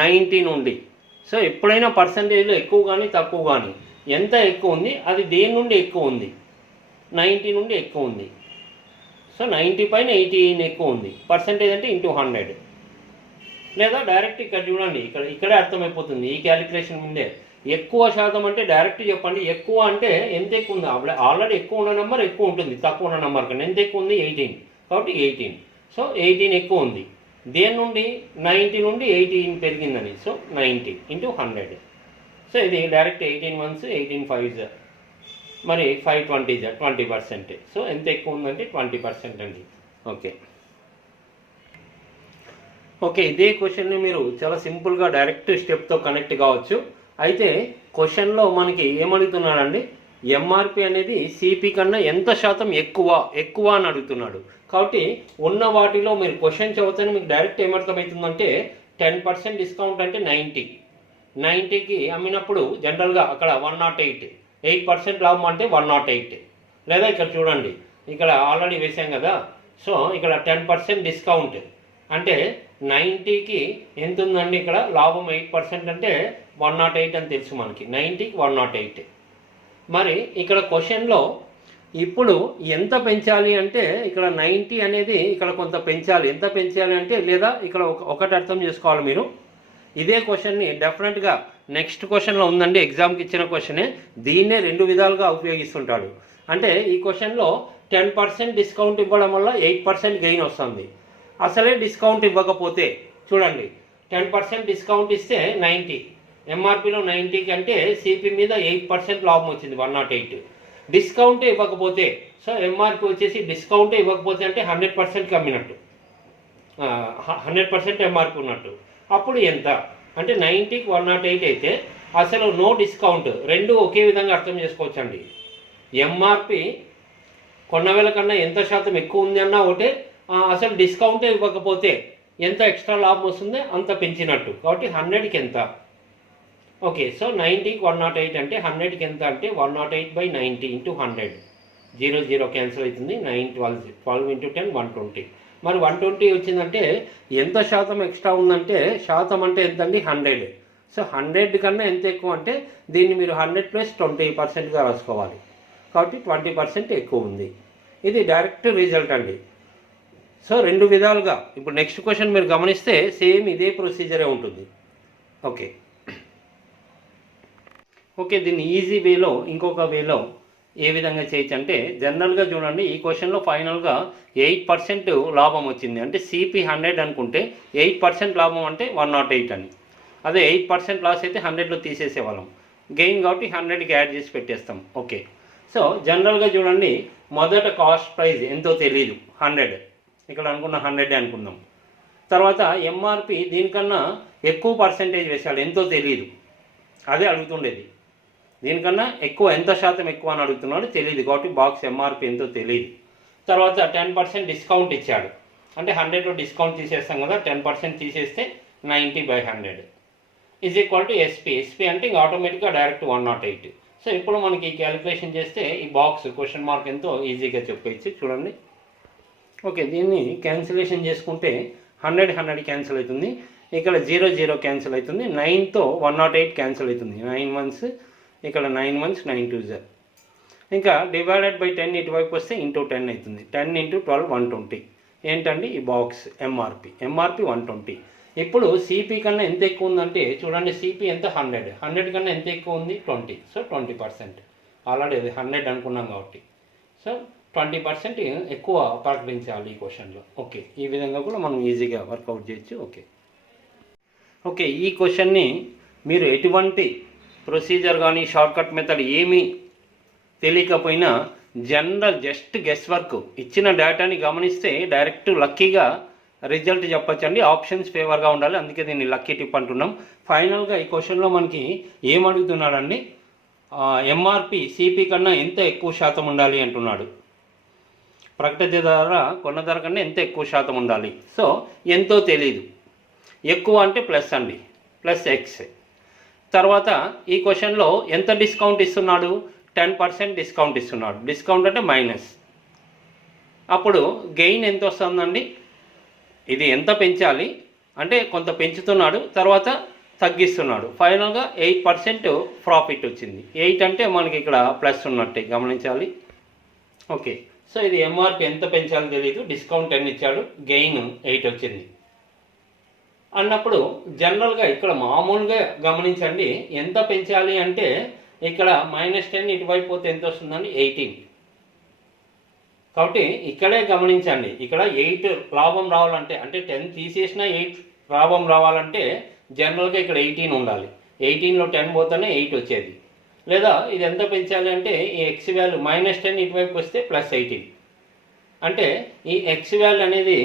90 నుండి. సో ఎప్పుడైనా పర్సంటేజ్లో ఎక్కువ కానీ తక్కువ కానీ ఎంత ఎక్కువ ఉంది, అది దేని నుండి ఎక్కువ ఉంది, 90 నుండి ఎక్కువ ఉంది. సో 90 పైన 18 ఎక్కువ ఉంది. పర్సంటేజ్ అంటే ఇంటూ 100. లేదా డైరెక్ట్ ఇక్కడ చూడండి, ఇక్కడే అర్థమైపోతుంది ఈ క్యాలిక్యులేషన్ ముందే. ఎక్కువ శాతం అంటే డైరెక్ట్ చెప్పండి. ఎక్కువ అంటే ఎంత ఎక్కువ ఉంది, ఆల్రెడీ ఎక్కువ ఉన్న నెంబర్ ఎక్కువ ఉంటుంది తక్కువ ఉన్న నెంబర్ కన్నా. ఎంత ఎక్కువ ఉంది, 18. కాబట్టి 18. సో 18 ఎక్కువ ఉంది. దేని నుండి, 90 నుండి 18 పెరిగిందని. So 90 into 100. సో ఇది డైరెక్ట్ 18 1s 18 5s, మరి 5 20s 20%. సో ఎంత ఎక్కువ ఉందంటే 20% అండి. ఓకే, ఇదే క్వశ్చన్ని మీరు చాలా సింపుల్గా డైరెక్ట్ స్టెప్తో కనెక్ట్ కావచ్చు. అయితే క్వశ్చన్లో మనకి ఏమడుగుతున్నాడండి, ఎంఆర్పి అనేది సిపి కన్నా ఎంత శాతం ఎక్కువ అని అడుగుతున్నాడు. కాబట్టి ఉన్న వాటిలో మీరు క్వశ్చన్ చదువుతానే మీకు డైరెక్ట్ ఏమర్థమవుతుందంటే, 10% డిస్కౌంట్ అంటే 90కి అమ్మినప్పుడు జనరల్గా అక్కడ 108, 8% లాభం అంటే 108. లేదా ఇక్కడ చూడండి, ఇక్కడ ఆల్రెడీ వేసాం కదా. సో ఇక్కడ 10% డిస్కౌంట్ అంటే 90కి ఎంత ఉందండి, ఇక్కడ లాభం 8% అంటే 108 అని తెలుసు మనకి. 90కి 108. మరి ఇక్కడ క్వశ్చన్లో ఇప్పుడు ఎంత పెంచాలి అంటే, ఇక్కడ 90 అనేది ఇక్కడ కొంత పెంచాలి. ఎంత పెంచాలి అంటే, లేదా ఇక్కడ ఒకటి అర్థం చేసుకోవాలి మీరు. ఇదే క్వశ్చన్ని డెఫినెట్గా నెక్స్ట్ క్వశ్చన్లో ఉందండి, ఎగ్జామ్కి ఇచ్చిన క్వశ్చనే. దీన్నే 2 విధాలుగా ఉపయోగిస్తుంటాడు. అంటే ఈ క్వశ్చన్లో 10% డిస్కౌంట్ ఇవ్వడం వల్ల 8% గెయిన్ వస్తుంది. అసలే డిస్కౌంట్ ఇవ్వకపోతే చూడండి, 10% డిస్కౌంట్ ఇస్తే 90, ఎంఆర్పిలో 90 కంటే సిపి మీద 8% లాభం వచ్చింది 108. డిస్కౌంటే ఇవ్వకపోతే, సో ఎంఆర్పి వచ్చేసి డిస్కౌంటే ఇవ్వకపోతే అంటే 100%కి అమ్మినట్టు, 100% ఎంఆర్పి ఉన్నట్టు. అప్పుడు ఎంత అంటే 90కి 108 అయితే అసలు నో డిస్కౌంట్. రెండు ఒకే విధంగా అర్థం చేసుకోవచ్చండి. ఎంఆర్పి కొన్న వేల కన్నా ఎంత శాతం ఎక్కువ ఉంది అన్నా ఒకటే, అసలు డిస్కౌంటే ఇవ్వకపోతే ఎంత ఎక్స్ట్రా లాభం వస్తుందో అంత పెంచినట్టు. కాబట్టి 100కి ఎంత. ఓకే, సో 90కి 108 అంటే 100కి ఎంత అంటే 108/90 × 100. జీరో జీరో క్యాన్సిల్ అవుతుంది, 9 12 12 ఇంటూ 10 120. మరి 120 వచ్చిందంటే ఎంత శాతం ఎక్స్ట్రా ఉందంటే, శాతం అంటే ఎంతండి 100. సో 100 కన్నా ఎంత ఎక్కువ అంటే దీన్ని మీరు 100 + 20%గా రాసుకోవాలి. కాబట్టి 20% ఎక్కువ ఉంది. ఇది డైరెక్ట్ రిజల్ట్ అండి. సో రెండు విధాలుగా ఇప్పుడు నెక్స్ట్ క్వశ్చన్ మీరు గమనిస్తే సేమ్ ఇదే ప్రొసీజరే ఉంటుంది. ఓకే ఓకే దీన్ని ఈజీ వేలో ఇంకొక వేలో ఏ విధంగా చేయొచ్చు అంటే, జనరల్గా చూడండి ఈ క్వశ్చన్లో ఫైనల్గా 8% లాభం వచ్చింది. అంటే సిపి 100 అనుకుంటే 8% లాభం అంటే 108 అని. అదే 8% లాస్ అయితే 100లో తీసేసేవాళ్ళం. గెయిన్ కాబట్టి 100కి యాడ్ చేసి పెట్టేస్తాం. ఓకే సో జనరల్గా చూడండి మొదట కాస్ట్ ప్రైస్ ఎంతో తెలియదు 100, ఇక్కడ అనుకున్న 100 అనుకుందాం. తర్వాత ఎంఆర్పి దీనికన్నా ఎక్కువ పర్సెంటేజ్ వేసాడు, ఎంతో తెలియదు, అదే అడుగుతుండేది. దీనికన్నా ఎక్కువ ఎంత శాతం ఎక్కువ అని అడుగుతున్నాడు, తెలియదు కాబట్టి బాక్స్ ఎంఆర్పి ఎంతో తెలియదు. తర్వాత 10% డిస్కౌంట్ ఇచ్చాడు, అంటే 100లో డిస్కౌంట్ తీసేస్తాం కదా, 10% తీసేస్తే 90/100 is equal to SP. SP అంటే ఇంకా ఆటోమేటిక్గా డైరెక్ట్ 108. సో ఇప్పుడు మనకి క్యాలిక్యులేషన్ చేస్తే ఈ బాక్స్ క్వశ్చన్ మార్క్ ఎంతో ఈజీగా చెప్పేయచ్చు. చూడండి ఓకే దీన్ని క్యాన్సిలేషన్ చేసుకుంటే 100 క్యాన్సిల్ అవుతుంది, ఇక్కడ 0 క్యాన్సిల్ అవుతుంది, 9తో 108 క్యాన్సిల్ అవుతుంది, 9 మంత్స్, ఇక్కడ 9 మంత్స్ 9 2 0. ఇంకా డివైడెడ్ బై 10 ఇటువైపు వస్తే ఇంటూ 10 అవుతుంది, 10 × 12 120. ఏంటండి ఈ బాక్స్ ఎంఆర్పి 120. ఇప్పుడు సిపి కన్నా ఎంత ఎక్కువ ఉందంటే చూడండి, సిపి ఎంత 100 కన్నా ఎంత ఎక్కువ ఉంది 20. సో 20%, ఆల్రెడీ అది 100 అనుకున్నాం కాబట్టి సో 20% ఎక్కువ ప్రకటించాలి ఈ క్వశ్చన్లో. ఓకే ఈ విధంగా కూడా మనం ఈజీగా వర్కౌట్ చేయొచ్చు. ఓకే ఓకే ఈ క్వశ్చన్ని మీరు ఎటువంటి ప్రొసీజర్ కానీ షార్ట్కట్ మెథడ్ ఏమీ తెలియకపోయినా జనరల్ జస్ట్ గెస్ వర్క్ ఇచ్చిన డేటాని గమనిస్తే డైరెక్ట్ లక్కీగా రిజల్ట్ చెప్పచ్చండి. ఆప్షన్స్ ఫేవర్గా ఉండాలి, అందుకే దీన్ని లక్కీ టిప్ అంటున్నాం. ఫైనల్గా ఈ క్వశ్చన్లో మనకి ఏం అడుగుతున్నాడండి, ఎంఆర్పి సిపి కన్నా ఎంత ఎక్కువ శాతం ఉండాలి అంటున్నాడు. ప్రకటిత ధర కొన్న ధర కన్నా ఎంత ఎక్కువ శాతం ఉండాలి. సో ఎంతో తెలీదు, ఎక్కువ అంటే ప్లస్ అండి, ప్లస్ ఎక్స్. తర్వాత ఈ క్వశ్చన్లో ఎంత డిస్కౌంట్ ఇస్తున్నాడు, 10% డిస్కౌంట్ ఇస్తున్నాడు. డిస్కౌంట్ అంటే మైనస్, అప్పుడు గెయిన్ ఎంత వస్తుందండి, ఇది ఎంత పెంచాలి అంటే కొంత పెంచుతున్నాడు, తర్వాత తగ్గిస్తున్నాడు. ఫైనల్గా 8% ప్రాఫిట్ వచ్చింది. 8 అంటే మనకి ఇక్కడ ప్లస్ ఉన్నట్టే గమనించాలి. ఓకే సో ఇది ఎంఆర్పి ఎంత పెంచాలో తెలియదు, డిస్కౌంట్ 10 ఇచ్చాడు, గెయిన్ 8 వచ్చింది అన్నప్పుడు జనరల్గా ఇక్కడ మామూలుగా గమనించండి, ఎంత పెంచాలి అంటే ఇక్కడ -10 ఇటువైపు పోతే ఎంత వస్తుందండి 18. కాబట్టి ఇక్కడే గమనించండి, ఇక్కడ 8 లాభం రావాలంటే అంటే 10 తీసేసిన 8 లాభం రావాలంటే జనరల్గా ఇక్కడ 18 ఉండాలి. 18లో 10 పోతేనే 8 వచ్చేది. లేదా ఇది ఎంత పెంచాలి అంటే ఈ ఎక్స్ వాల్యూ -10 ఇటువైపు వస్తే +18. అంటే ఈ ఎక్స్ వాల్యూ అనేది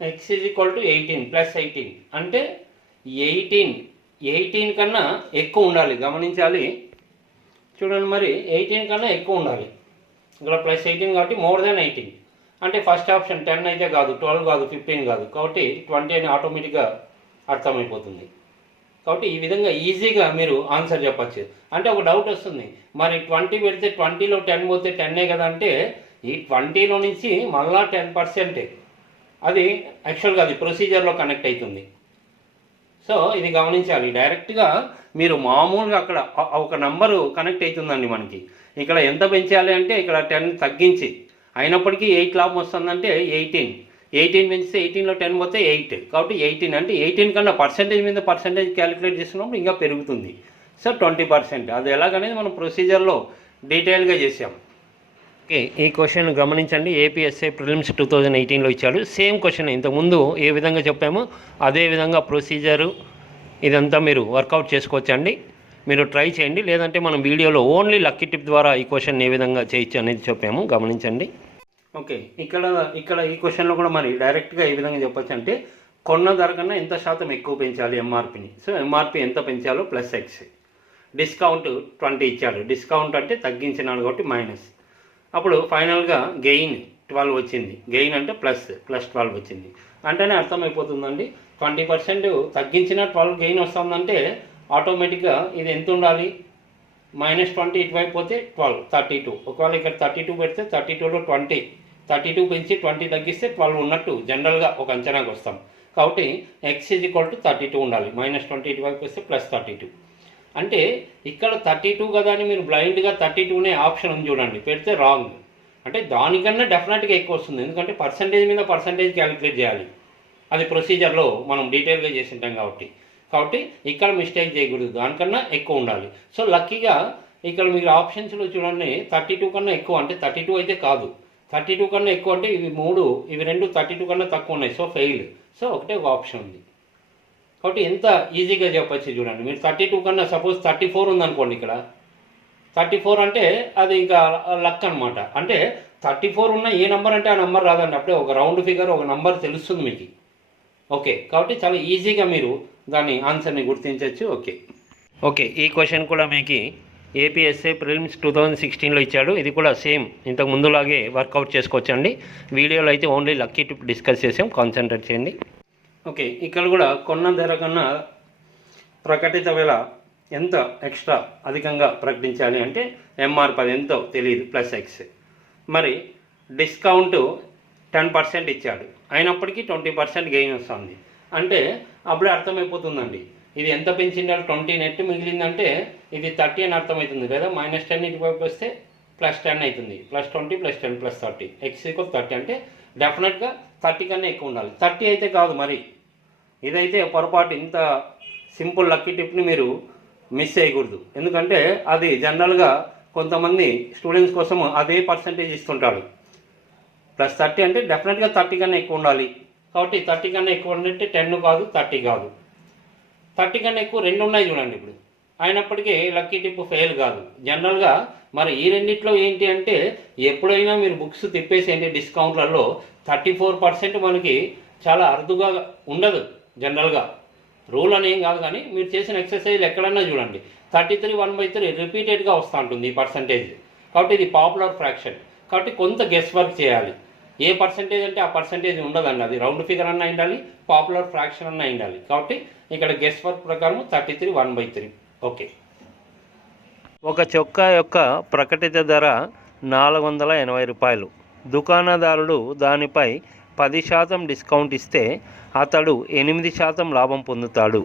x = 18 +18 అంటే 18 కన్నా ఎక్కువ ఉండాలి. గమనించాలి చూడండి, మరి 18 కన్నా ఎక్కువ ఉండాలి. ఇక్కడ +18 కాబట్టి (18) అంటే ఫస్ట్ ఆప్షన్ 10 అయితే కాదు, 12 కాదు, 15 కాదు, కాబట్టి 20 అని ఆటోమేటిక్గా అర్థమైపోతుంది. కాబట్టి ఈ విధంగా ఈజీగా మీరు ఆన్సర్ చెప్పచ్చు. అంటే ఒక డౌట్ వస్తుంది, మరి 20 పెడితే 20లో 10 పోతే 10 కదా అంటే ఈ 20లో నుంచి మళ్ళా 10%, అది యాక్చువల్గా అది ప్రొసీజర్లో కనెక్ట్ అవుతుంది. సో ఇది గమనించాలి. డైరెక్ట్గా మీరు మామూలుగా అక్కడ ఒక నంబరు కనెక్ట్ అవుతుందండి మనకి. ఇక్కడ ఎంత పెంచాలి అంటే ఇక్కడ 10 తగ్గించి అయినప్పటికీ 8 లాభం వస్తుందంటే 18 పెంచితే 18లో 10 పోతే 8, కాబట్టి 18 అంటే 18 కన్నా పర్సెంటేజ్ మీద పర్సెంటేజ్ క్యాలిక్యులేట్ చేస్తున్నప్పుడు ఇంకా పెరుగుతుంది. సో 20%, అది ఎలాగనేది మనం ప్రొసీజర్లో డీటెయిల్గా చేసాం. ఓకే ఈ క్వశ్చన్ గమనించండి, ఏపీఎస్ఐ ప్రిలిమ్స్ 2018లో ఇచ్చాడు. సేమ్ క్వశ్చన్ ఇంతకుముందు ఏ విధంగా చెప్పామో అదే విధంగా ప్రొసీజరు ఇదంతా మీరు వర్కౌట్ చేసుకోవచ్చండి. మీరు ట్రై చేయండి, లేదంటే మనం వీడియోలో ఓన్లీ లక్కీ టిప్ ద్వారా ఈ క్వశ్చన్ ఏ విధంగా చేయొచ్చు అనేది చెప్పాము, గమనించండి. ఓకే ఇక్కడ ఈ క్వశ్చన్లో కూడా మరి డైరెక్ట్గా ఏ విధంగా చెప్పొచ్చు అంటే కొన్న ధర కన్నా ఎంత శాతం ఎక్కువ పెంచాలి ఎంఆర్పిని. సో ఎంఆర్పి ఎంత పెంచాలో +x, డిస్కౌంట్ 20 ఇచ్చాడు, డిస్కౌంట్ అంటే తగ్గించినాడు కాబట్టి మైనస్, అప్పుడు ఫైనల్గా గెయిన్ 12 వచ్చింది. గెయిన్ అంటే +12 వచ్చింది. అంటేనే అర్థమైపోతుందండి, 20% తగ్గించిన 12 గెయిన్ వస్తుందంటే ఆటోమేటిక్గా ఇది ఎంత ఉండాలి, -20 ఇటువైపు పోతే 12 32. ఒకవేళ ఇక్కడ 32 పెడితే 32లో 20 32 పెంచి 20 తగ్గిస్తే 12 ఉన్నట్టు జనరల్గా ఒక అంచనాకు వస్తాం. కాబట్టి x = 32 ఉండాలి. -20 ఇటువైపు వస్తే +32. అంటే ఇక్కడ 32 కదా అని మీరు బ్లైండ్గా 32నే ఆప్షన్ ఉంది చూడండి, పెడితే రాంగ్. అంటే దానికన్నా డెఫినెట్గా ఎక్కువ వస్తుంది. ఎందుకంటే పర్సంటేజ్ మీద పర్సంటేజ్ క్యాలిక్యులేట్ చేయాలి. అది ప్రొసీజర్లో మనం డీటెయిల్గా చేసి ఉంటాం కాబట్టి ఇక్కడ మిస్టేక్ చేయకూడదు, దానికన్నా ఎక్కువ ఉండాలి. సో లక్కీగా ఇక్కడ మీరు ఆప్షన్స్లో చూడండి 32 కన్నా ఎక్కువ అంటే 32 అయితే కాదు, 32 కన్నా ఎక్కువ అంటే ఇవి రెండు 32 కన్నా తక్కువ ఉన్నాయి. So fail. సో ఒకటే ఒక ఆప్షన్ ఉంది. కాబట్టి ఎంత ఈజీగా చెప్పచ్చు చూడండి. మీరు 32 కన్నా సపోజ్ 34 ఉందనుకోండి, ఇక్కడ 34 అంటే అది ఇంకా లక్ అనమాట. అంటే 34 ఉన్న ఏ నెంబర్ అంటే ఆ నెంబర్ రాదండి, అప్పుడే ఒక రౌండ్ ఫిగర్ ఒక నెంబర్ తెలుస్తుంది మీకు. ఓకే, కాబట్టి చాలా ఈజీగా మీరు దాని ఆన్సర్ని గుర్తించవచ్చు. ఓకే, ఈ క్వశ్చన్ కూడా మీకు ఏపీఎస్ఏ ప్రిలిమ్స్ 2016లో ఇచ్చాడు. ఇది కూడా సేమ్ ఇంతకు ముందులాగే వర్కౌట్ చేసుకోవచ్చండి. వీడియోలో అయితే ఓన్లీ లక్కీ టిప్ డిస్కస్ చేసాం, కాన్సన్ట్రేట్ చేయండి. ఓకే, ఇక్కడ కూడా కొన్న ధర కన్నా ప్రకటిత వెల ఎంత ఎక్స్ట్రా అధికంగా ప్రకటించాలి అంటే ఎంఆర్పి అది ఎంతో తెలియదు +x. మరి డిస్కౌంట్ 10% ఇచ్చాడు, అయినప్పటికీ 20% గెయిన్ వస్తుంది. అంటే అప్పుడే అర్థమైపోతుందండి ఇది ఎంత పెంచిండాలి. 20 నెట్ మిగిలిందంటే ఇది 30 అని అర్థమవుతుంది కదా. -10 ఇటువైపు వస్తే +10 అవుతుంది. +20 +10 +30 x = 30 అంటే డెఫినెట్గా 30 కన్నా ఎక్కువ ఉండాలి. 30 అయితే కాదు, మరి ఇదైతే పొరపాటు. ఇంత సింపుల్ లక్కీ టిప్ని మీరు మిస్ చేయకూడదు. ఎందుకంటే అది జనరల్గా కొంతమంది స్టూడెంట్స్ కోసం అదే పర్సంటేజ్ ఇస్తుంటాడు. +30 అంటే డెఫినెట్గా 30 కన్నా ఎక్కువ ఉండాలి. కాబట్టి 30 కన్నా ఎక్కువ ఉంటే 10 కాదు 30 కాదు. 30 కన్నా ఎక్కువ రెండు ఉన్నాయి చూడండి ఇప్పుడు, అయినప్పటికీ లక్కీ టిప్ ఫెయిల్ కాదు జనరల్గా. మరి ఈ రెండిట్లో ఏంటి అంటే ఎప్పుడైనా మీరు బుక్స్ తిప్పేసేయండి డిస్కౌంట్లలో 34% మనకి చాలా అరుదుగా ఉండదు జనరల్గా. రూల్ అనేం కాదు, కానీ మీరు చేసిన ఎక్సర్సైజ్ ఎక్కడన్నా చూడండి 33 1/3 రిపీటెడ్గా వస్తూ ఉంటుంది ఈ పర్సంటేజ్. కాబట్టి ఇది పాపులర్ ఫ్రాక్షన్, కాబట్టి కొంత గెస్ వర్క్ చేయాలి. ఏ పర్సంటేజ్ అంటే ఆ పర్సంటేజ్ ఉండదండి, అది రౌండ్ ఫిగర్ అన్నా ఉండాలి, పాపులర్ ఫ్రాక్షన్ అన్నా ఉండాలి. కాబట్టి ఇక్కడ గెస్ వర్క్ ప్రకారం 33 1/3. ఓకే, ఒక చొక్కా యొక్క ప్రకటిత ధర 480 రూపాయలు. దుకాణదారుడు దానిపై 10% డిస్కౌంట్ ఇస్తే అతడు 8% లాభం పొందుతాడు.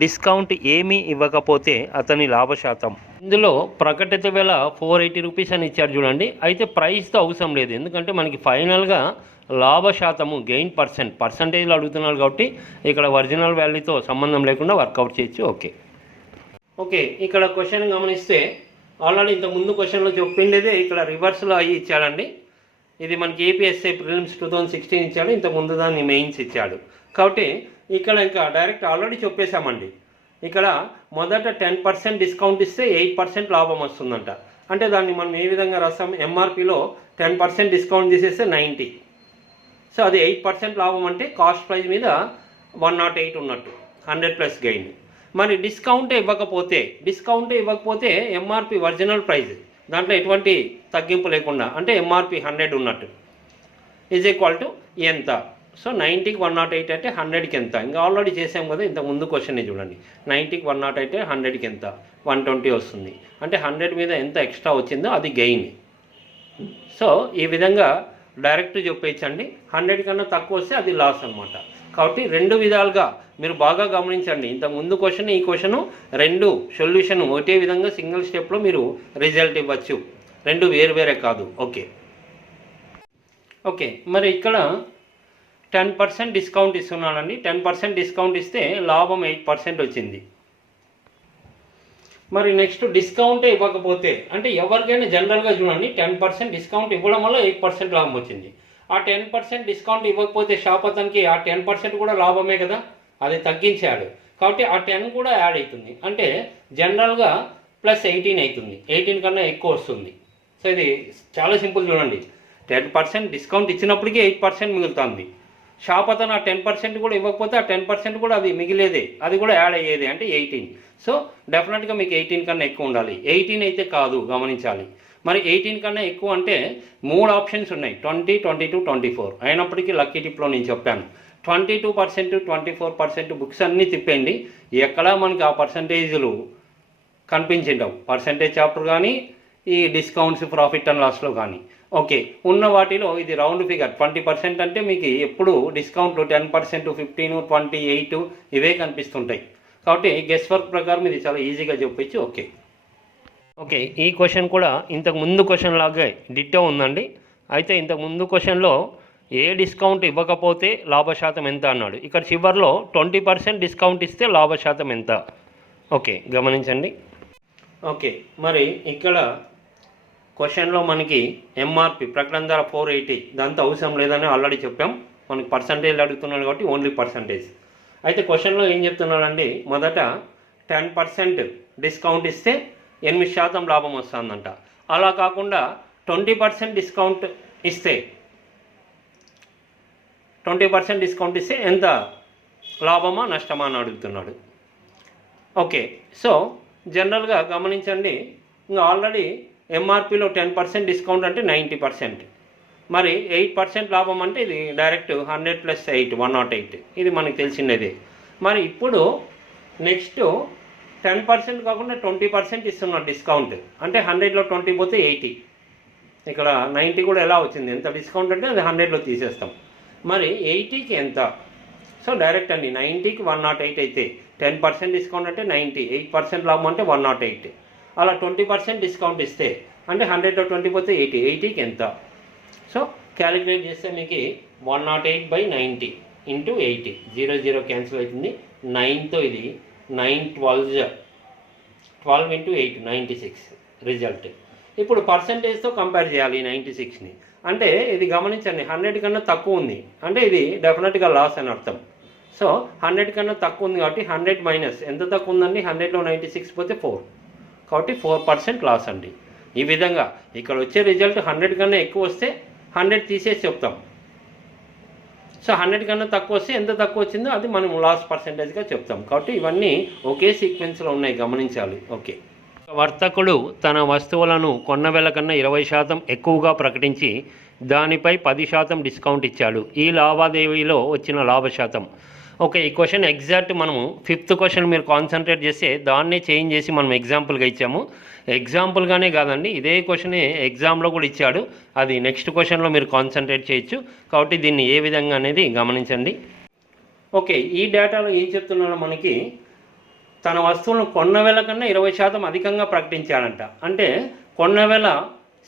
డిస్కౌంట్ ఏమీ ఇవ్వకపోతే అతని లాభశాతం. ఇందులో ప్రకటిత వెల 480 రూపీస్ అని ఇచ్చారు చూడండి. అయితే ప్రైస్తో అవసరం లేదు, ఎందుకంటే మనకి ఫైనల్గా లాభశాతము గెయిన్ పర్సంటేజ్లో అడుగుతున్నారు కాబట్టి ఇక్కడ ఒరిజినల్ వాల్యూతో సంబంధం లేకుండా వర్కౌట్ చేయొచ్చు. ఓకే, ఇక్కడ క్వశ్చన్ గమనిస్తే ఆల్రెడీ ఇంత ముందు క్వశ్చన్లో చెప్పిండేదే ఇక్కడ రివర్స్లో అయ్యి ఇచ్చాడండి. ఇది మనకి ఏపీఎస్ఏ ప్రిలిమ్స్ 2016 ఇచ్చాడు, ఇంత ముందు దాన్ని మెయిన్స్ ఇచ్చాడు. కాబట్టి ఇక్కడ ఇంకా డైరెక్ట్ ఆల్రెడీ చెప్పేశామండి. ఇక్కడ మొదట 10% డిస్కౌంట్ ఇస్తే 8% లాభం వస్తుందంట. అంటే దాన్ని మనం ఏ విధంగా రాస్తాం, ఎంఆర్పిలో 10% డిస్కౌంట్ తీసేస్తే 90. సో అది 8% లాభం అంటే కాస్ట్ ప్రైస్ మీద 108 ఉన్నట్టు, 100+ గెయిన్. మరి డిస్కౌంటే ఇవ్వకపోతే ఎంఆర్పి ఒరిజినల్ ప్రైస్ దాంట్లో ఎటువంటి తగ్గింపు లేకుండా అంటే ఎంఆర్పి 100 ఉన్నట్టు = ఎంత. సో 90కి 108 అంటే 100కి ఎంత. ఇంకా ఆల్రెడీ చేసాం కదా ఇంత ముందు క్వశ్చన్ చూడండి. 90కి 108 అయితే 100కి ఎంత, 120 వస్తుంది. అంటే 100 మీద ఎంత ఎక్స్ట్రా వచ్చిందో అది గెయిన్. సో ఈ విధంగా డైరెక్ట్ చెప్పేయచ్చండి. 100 కన్నా తక్కువ వస్తే అది లాస్ అనమాట. కాబట్టి రెండు విధాలుగా మీరు బాగా గమనించండి. ఇంత ముందు క్వశ్చన్ ఈ క్వశ్చను రెండు సొల్యూషన్ ఒకటే విధంగా సింగిల్ స్టెప్లో మీరు రిజల్ట్ ఇవ్వచ్చు, రెండు వేరే కాదు. ఓకే, మరి ఇక్కడ 10% డిస్కౌంట్ ఇస్తున్నానండి. 10% డిస్కౌంట్ ఇస్తే లాభం 8% వచ్చింది. మరి నెక్స్ట్ డిస్కౌంటే ఇవ్వకపోతే అంటే ఎవరికైనా జనరల్గా చూడండి 10% డిస్కౌంట్ ఇవ్వడం వల్ల 8% లాభం వచ్చింది. ఆ 10% డిస్కౌంట్ ఇవ్వకపోతే షాప్ అతనికి ఆ 10% కూడా లాభమే కదా, అది తగ్గించాడు. కాబట్టి ఆ 10 కూడా యాడ్ అవుతుంది. అంటే జనరల్గా +18 అవుతుంది, 18 కన్నా ఎక్కువ వస్తుంది. సో ఇది చాలా సింపుల్ చూడండి. 10% డిస్కౌంట్ ఇచ్చినప్పటికీ 8% మిగులుతుంది. షాప్ అతను ఆ 10% కూడా ఇవ్వకపోతే ఆ 10% కూడా అది మిగిలేదే, అది కూడా యాడ్ అయ్యేది అంటే 18. సో డెఫినెట్గా మీకు 18 కన్నా ఎక్కువ ఉండాలి. 18 అయితే కాదు, గమనించాలి. మరి 18 కన్నా ఎక్కువ అంటే 3 ఆప్షన్స్ ఉన్నాయి, 20, 22, 24. అయినప్పటికీ లక్కీ టిప్లో నేను చెప్పాను 22%, 24% బుక్స్ అన్నీ తిప్పండి, ఎక్కడా మనకి ఆ పర్సంటేజ్లు కనిపించిండవు, పర్సంటేజ్ చాప్టర్ కానీ ఈ డిస్కౌంట్స్ ప్రాఫిట్ అండ్ లాస్లో కానీ. ఓకే, ఉన్న వాటిలో ఇది రౌండ్ ఫిగర్ 20% అంటే మీకు ఎప్పుడు డిస్కౌంట్లు 10%, 15, 28 ఇవే కనిపిస్తుంటాయి. కాబట్టి గెస్ వర్క్ ప్రకారం ఇది చాలా ఈజీగా చెప్పచ్చు. ఓకే, ఈ క్వశ్చన్ కూడా ఇంతకు ముందు క్వశ్చన్ లాగే డిట్టో ఉందండి. అయితే ఇంతకు ముందు క్వశ్చన్లో ఏ డిస్కౌంట్ ఇవ్వకపోతే లాభశాతం ఎంత అన్నాడు. ఇక్కడ చివరిలో 20% డిస్కౌంట్ ఇస్తే లాభశాతం ఎంత. ఓకే, గమనించండి. ఓకే, మరి ఇక్కడ క్వశ్చన్లో మనకి ఎంఆర్పి ప్రకటన ధర 480 దాంతో అవసరం లేదని ఆల్రెడీ చెప్పాం. మనకి పర్సంటేజ్ అడుగుతున్నాడు కాబట్టి ఓన్లీ పర్సంటేజ్. అయితే క్వశ్చన్లో ఏం చెప్తున్నాడండి, మొదట 10% డిస్కౌంట్ ఇస్తే 8% లాభం వస్తుందంట. అలా కాకుండా 20% డిస్కౌంట్ ఇస్తే 20% డిస్కౌంట్ ఇస్తే ఎంత లాభమా నష్టమా అని అడుగుతున్నాడు. ఓకే, సో జనరల్గా గమనించండి, ఇంకా ఆల్రెడీ ఎంఆర్పిలో 10% డిస్కౌంట్ అంటే 90%, మరి 8% లాభం అంటే ఇది డైరెక్ట్ 100 + 8 108, ఇది మనకు తెలిసినదే. మరి ఇప్పుడు నెక్స్ట్ 10% కాకుండా 20% ఇస్తున్నాడు డిస్కౌంట్, అంటే 100లో 20 పోతే 80, ఇక్కడ 90 కూడా ఎలా వచ్చింది, ఎంత డిస్కౌంట్ అంటే అది 100లో తీసేస్తాం. మరి 80కి ఎంత, సో డైరెక్ట్ అండి 90కి 108 అయితే 10% డిస్కౌంట్ అంటే 90, 8% లాభం అంటే 108. అలా 20% డిస్కౌంట్ ఇస్తే అంటే 100లో 20 పోతే 80, 80కి ఎంత. సో క్యాలిక్యులేట్ చేస్తే మీకు 108/90 × 80, 0 0 క్యాన్సిల్ అవుతుంది. 9తో ఇది 9 12 × 8 96 రిజల్ట్. ఇప్పుడు పర్సంటేజ్తో కంపేర్ చేయాలి ఈ 96ని. అంటే ఇది గమనించండి, 100 కన్నా తక్కువ ఉంది అంటే ఇది డెఫినెట్గా లాస్ అని అర్థం. సో 100 కన్నా తక్కువ ఉంది కాబట్టి 100 మైనస్ ఎంత తక్కువ ఉందండి, 100లో 96 పోతే 4, కాబట్టి 4% లాస్ అండి. ఈ విధంగా ఇక్కడ వచ్చే రిజల్ట్ 100 కన్నా ఎక్కువ వస్తే 100 తీసేసి చెప్తాం. సో 100 కన్నా తక్కువ వస్తే ఎంత తక్కువ వచ్చిందో అది మనం లాస్ పర్సంటేజ్గా చెప్తాం. కాబట్టి ఇవన్నీ ఒకే సీక్వెన్స్లో ఉన్నాయి, గమనించాలి. ఓకే, వర్తకుడు తన వస్తువులను కొన్న వేల కన్నా 20% ఎక్కువగా ప్రకటించి దానిపై 10% డిస్కౌంట్ ఇచ్చాడు. ఈ లావాదేవీలో వచ్చిన లాభశాతం. ఓకే, ఈ క్వశ్చన్ ఎగ్జాక్ట్ మనము 5th క్వశ్చన్ మీరు కాన్సన్ట్రేట్ చేస్తే దాన్నే చేంజ్ చేసి మనం ఎగ్జాంపుల్గా ఇచ్చాము. ఎగ్జాంపుల్గానే కాదండి, ఇదే క్వశ్చనే ఎగ్జామ్లో కూడా ఇచ్చాడు. అది నెక్స్ట్ క్వశ్చన్లో మీరు కాన్సన్ట్రేట్ చేయొచ్చు. కాబట్టి దీన్ని ఏ విధంగా అనేది గమనించండి. ఓకే, ఈ డేటాలో ఏం చెప్తున్నాడో మనకి, తన వస్తువులను కొన్న వేల కన్నా 20% అధికంగా ప్రకటించాడంట. అంటే కొన్న వేల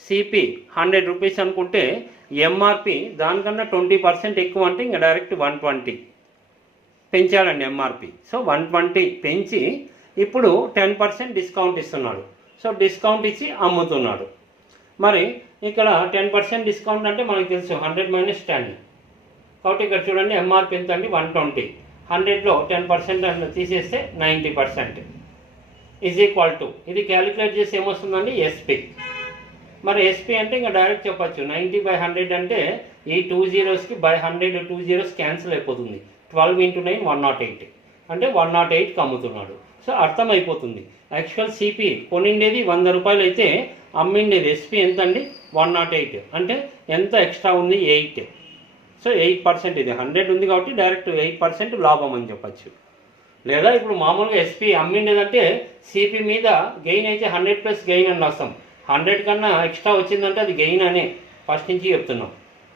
సిపి 100 రూపీస్ అనుకుంటే ఎంఆర్పి దానికన్నా 20% ఎక్కువ అంటే ఇంకా డైరెక్ట్ 120 పెంచాడండి ఎంఆర్పి. సో 120 పెంచి ఇప్పుడు 10% డిస్కౌంట్ ఇస్తున్నాడు. సో డిస్కౌంట్ ఇచ్చి అమ్ముతున్నాడు. మరి ఇక్కడ 10% డిస్కౌంట్ అంటే మనకు తెలుసు 100 - 10, కాబట్టి ఇక్కడ చూడండి ఎంఆర్పి ఎంత అండి 120, 100లో 10% తీసేస్తే 90% ఈజ్ ఈక్వల్ టు, ఇది క్యాలిక్యులేట్ చేసి ఏమొస్తుందండి ఎస్పి. మరి ఎస్పి అంటే ఇంకా డైరెక్ట్ చెప్పచ్చు 90/100 అంటే ఈ 2 zeros బై 100 2 zeros క్యాన్సిల్ అయిపోతుంది. 12 × 9 108 అంటే 108కి అమ్ముతున్నాడు. సో అర్థమైపోతుంది. యాక్చువల్ సిపి కొనిండేది 100 రూపాయలు అయితే అమ్మిండేది ఎస్పి ఎంత అండి 108, అంటే ఎంత ఎక్స్ట్రా ఉంది 8. సో 8%, ఇది 100 ఉంది కాబట్టి డైరెక్ట్ 8% లాభం అని చెప్పచ్చు. లేదా ఇప్పుడు మామూలుగా ఎస్పి అమ్మిండేదంటే సిపి మీద గెయిన్ అయితే 100 + గెయిన్ అని రాస్తాం. 100 కన్నా ఎక్స్ట్రా వచ్చిందంటే అది గెయిన్ అనే ఫస్ట్ నుంచి చెప్తున్నాం.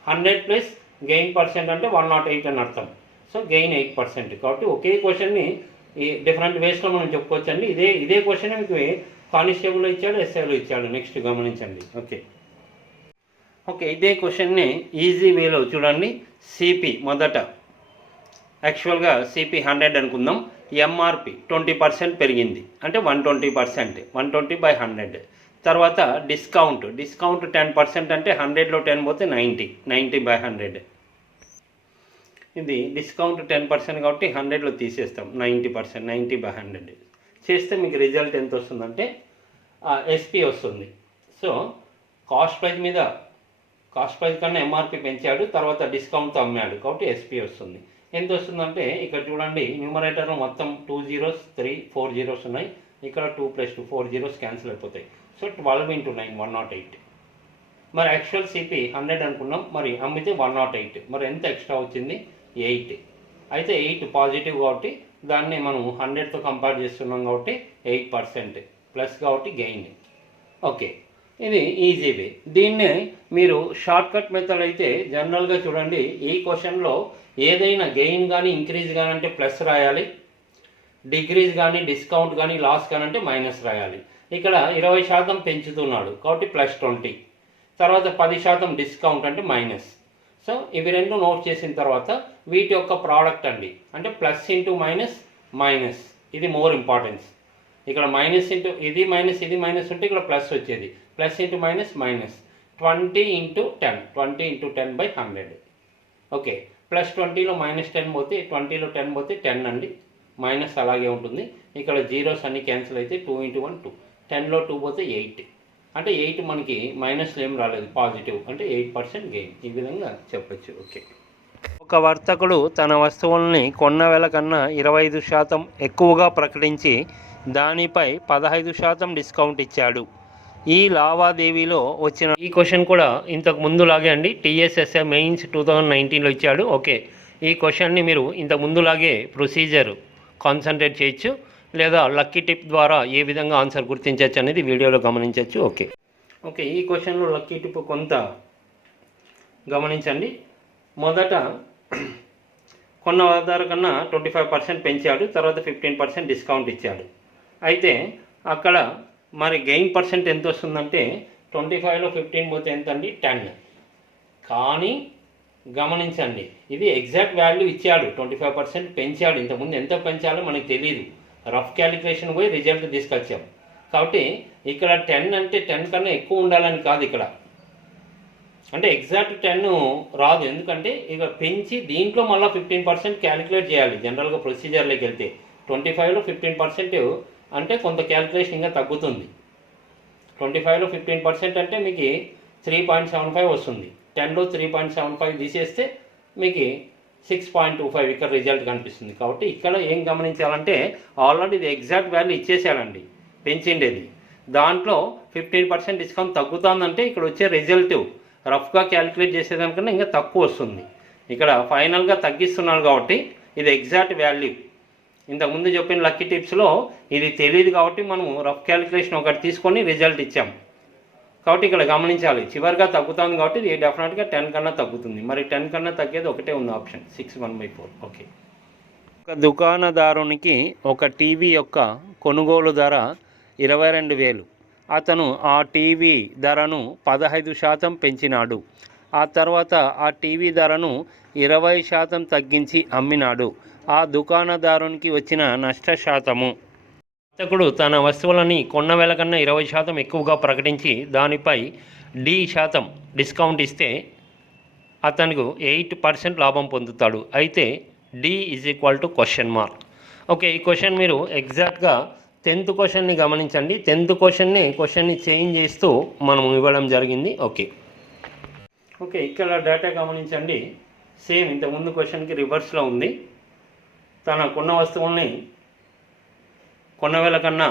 100 + గెయిన్ పర్సెంట్ అంటే 108 అని అర్థం. So gain 8%. కాబట్టి ఒకే క్వశ్చన్ని ఈ డిఫరెంట్ వేస్లో మనం చెప్పుకోవచ్చండి. ఇదే క్వశ్చన్ మీకు కానిస్టేబుల్లో ఇచ్చాడు, ఎస్ఐలో ఇచ్చాడు. నెక్స్ట్ గమనించండి. ఓకే, ఇదే క్వశ్చన్ని ఈజీ వేలో చూడండి. సిపి మొదట యాక్చువల్గా సిపి 100 అనుకుందాం, ఎంఆర్పి 20% పెరిగింది అంటే 120%, 120/100. తర్వాత డిస్కౌంట్ 10% అంటే 100లో 10 పోతే 90, 90/100. ఇది డిస్కౌంట్ 10% కాబట్టి 100లో తీసేస్తాం 90%, 90/100 చేస్తే మీకు రిజల్ట్ ఎంత వస్తుందంటే ఎస్పి వస్తుంది. సో కాస్ట్ ప్రైస్ కన్నా ఎంఆర్పి పెంచాడు, తర్వాత డిస్కౌంట్తో అమ్మాడు కాబట్టి ఎస్పి వస్తుంది. ఎంత వస్తుందంటే ఇక్కడ చూడండి, న్యూమరేటర్లో మొత్తం 2 zeros 3 4 zeros ఉన్నాయి. ఇక్కడ 2 + 2 4 zeros క్యాన్సిల్ అయిపోతాయి. సో 12 × 9 108. మరి యాక్చువల్ సిపి 100 అనుకున్నాం, మరి అమ్మితే 108, మరి ఎంత ఎక్స్ట్రా వచ్చింది 8. అయితే 8 పాజిటివ్ కాబట్టి దాన్ని మనం 100తో కంపేర్ చేస్తున్నాం కాబట్టి 8%. ప్లస్ కాబట్టి గెయిన్. ఓకే, ఇది ఈజీ వే. దీన్నే మీరు షార్ట్ కట్ మెథడ్ అయితే జనరల్గా చూడండి, ఈ క్వశ్చన్లో ఏదైనా గెయిన్ కానీ ఇంక్రీజ్ కానీ అంటే ప్లస్ రాయాలి, డిక్రీజ్ కానీ డిస్కౌంట్ కానీ లాస్ కానీ అంటే మైనస్ రాయాలి. ఇక్కడ 20% పెంచుతున్నాడు కాబట్టి +20, తర్వాత 10% డిస్కౌంట్ అంటే మైనస్. సో ఇవి రెండు నోట్ చేసిన తర్వాత వీటి యొక్క ప్రోడక్ట్ అండి, అంటే ప్లస్ ఇంటూ మైనస్ మైనస్, ఇది మోర్ ఇంపార్టెన్స్. ఇక్కడ మైనస్ ఇంటూ ఇది మైనస్ ఉంటే ఇక్కడ ప్లస్ వచ్చేది, plus into minus minus. 20 × 10, 20 × 10/100. Okay, +20లో -10 పోతే 20లో 10 పోతే 10 అండి, మైనస్ అలాగే ఉంటుంది. ఇక్కడ జీరోస్ అన్ని క్యాన్సిల్ అయితే 2 × 1 2, 10లో 2 పోతే 8, అంటే 8 మనకి మైనస్లో ఏం రాలేదు, పాజిటివ్, అంటే 8% గెయిన్. ఈ విధంగా చెప్పచ్చు. ఓకే, ఒక వర్తకుడు తన వస్తువుల్ని కొన్న వేల కన్నా 25% ఎక్కువగా ప్రకటించి దానిపై 15% డిస్కౌంట్ ఇచ్చాడు. ఈ లావాదేవీలో వచ్చిన ఈ క్వశ్చన్ కూడా ఇంతకు ముందులాగే అండి, TSSA మెయిన్స్ 2019లో ఇచ్చాడు. ఓకే, ఈ క్వశ్చన్ని మీరు ఇంతకు ముందులాగే ప్రొసీజర్ కాన్సన్ట్రేట్ చేయొచ్చు, లేదా లక్కీ టిప్ ద్వారా ఏ విధంగా ఆన్సర్ గుర్తించవచ్చు అనేది వీడియోలో గమనించవచ్చు. ఓకే ఓకే, ఈ క్వశ్చన్లో లక్కీ టిప్ కొంత గమనించండి. మొదట కొన్న ఆధార కన్నా 25% పెంచాడు, తర్వాత 15% డిస్కౌంట్ ఇచ్చాడు. అయితే అక్కడ మరి గెయిన్ పర్సెంట్ ఎంత వస్తుందంటే 25లో 15 పోతే ఎంత అండి, 10. కానీ గమనించండి, ఇది ఎగ్జాక్ట్ వాల్యూ ఇచ్చాడు, 25% పెంచాడు. ఇంతకుముందు ఎంత పెంచాలో మనకు తెలియదు, రఫ్ క్యాలిక్యులేషన్ పోయి రిజల్ట్ తీసుకొచ్చాం. కాబట్టి ఇక్కడ 10 అంటే 10 కన్నా ఎక్కువ ఉండాలని కాదు, ఇక్కడ అంటే ఎగ్జాక్ట్ 10 రాదు, ఎందుకంటే ఇక పెంచి దీంట్లో మళ్ళీ 15% క్యాలిక్యులేట్ చేయాలి. జనరల్గా ప్రొసీజర్లోకి వెళ్తే 25లో 15% అంటే కొంత క్యాలిక్యులేషన్ ఇంకా తగ్గుతుంది. 25లో 15% అంటే మీకు 3.75 వస్తుంది, 10లో 3.75 తీసేస్తే మీకు 6.25 ఇక్కడ రిజల్ట్ కనిపిస్తుంది. కాబట్టి ఇక్కడ ఏం గమనించాలంటే ఆల్రెడీ ఇది ఎగ్జాక్ట్ వాల్యూ ఇచ్చేసాడండి పెంచిండేది, దాంట్లో 15% డిస్కౌంట్ తగ్గుతుందంటే ఇక్కడ వచ్చే రిజల్ట్ రఫ్గా క్యాలిక్యులేట్ చేసేదానికన్నా ఇంకా తక్కువ వస్తుంది. ఇక్కడ ఫైనల్గా తగ్గిస్తున్నాడు కాబట్టి ఇది ఎగ్జాక్ట్ వాల్యూ. ఇంతకుముందు చెప్పిన లక్కీ టిప్స్లో ఇది తెలియదు కాబట్టి మనం రఫ్ క్యాలిక్యులేషన్ ఒకటి తీసుకొని రిజల్ట్ ఇచ్చాం. కాబట్టి ఇక్కడ గమనించాలి, చివరిగా తగ్గుతుంది కాబట్టి ఇది డెఫినెట్గా 10 కన్నా తగ్గుతుంది. మరి 10 కన్నా తగ్గేది ఒకటే ఉంది ఆప్షన్, 6/1/4. ఓకే, ఒక దుకాణదారునికి ఒక టీవీ యొక్క కొనుగోలు ధర 22,000. అతను ఆ టీవీ ధరను 15% పెంచినాడు. ఆ తర్వాత ఆ టీవీ ధరను 20% తగ్గించి అమ్మినాడు. ఆ దుకాణదారునికి వచ్చిన నష్ట శాతము. వర్తకుడు తన వస్తువులని కొన్న వేల కన్నా 20% ఎక్కువగా ప్రకటించి దానిపై D% డిస్కౌంట్ ఇస్తే అతనికి 8% లాభం పొందుతాడు. అయితే D = క్వశ్చన్ మార్క్. ఓకే, ఈ క్వశ్చన్ మీరు ఎగ్జాక్ట్గా 10th క్వశ్చన్ని గమనించండి. 10th క్వశ్చన్ని చేంజ్ చేస్తూ మనం ఇవ్వడం జరిగింది. ఓకే ఓకే, ఇక్కడ డేటా గమనించండి, సేమ్ ఇంతకుముందు క్వశ్చన్కి రివర్స్లో ఉంది. తన కొన్న వస్తువుల్ని కొన్న వేల కన్నా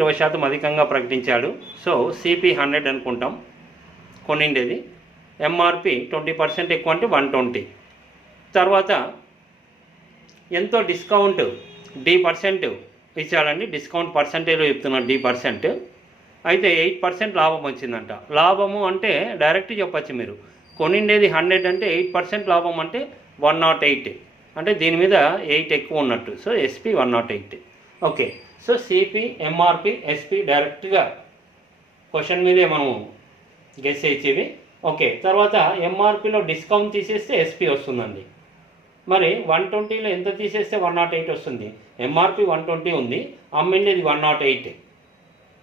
20% అధికంగా ప్రకటించాడు. సో CP 100 అనుకుంటాం కొనిండేది, MRP 20% ఎక్కువ అంటే 120. తర్వాత ఎంతో డిస్కౌంట్ D% ఇచ్చాడండి, డిస్కౌంట్ పర్సంటేజ్లో చెప్తున్నాడు D%. అయితే 8% లాభం వచ్చిందంట. లాభము అంటే డైరెక్ట్ చెప్పచ్చు మీరు, కొనిండేది 100 అంటే 8% లాభం అంటే 108, అంటే దీని మీద 8 ఎక్కువ ఉన్నట్టు. So SP 108. Okay, so CP, MRP, SP డైరెక్ట్గా క్వశ్చన్ మీదే మనం గెస్ చేసేవి. ఓకే, తర్వాత MRPలో డిస్కౌంట్ తీసేస్తే SP వస్తుందండి. మరి 120లో ఎంత తీసేస్తే 108 వస్తుంది. MRP 120 ఉంది, అమ్మిండేది 108,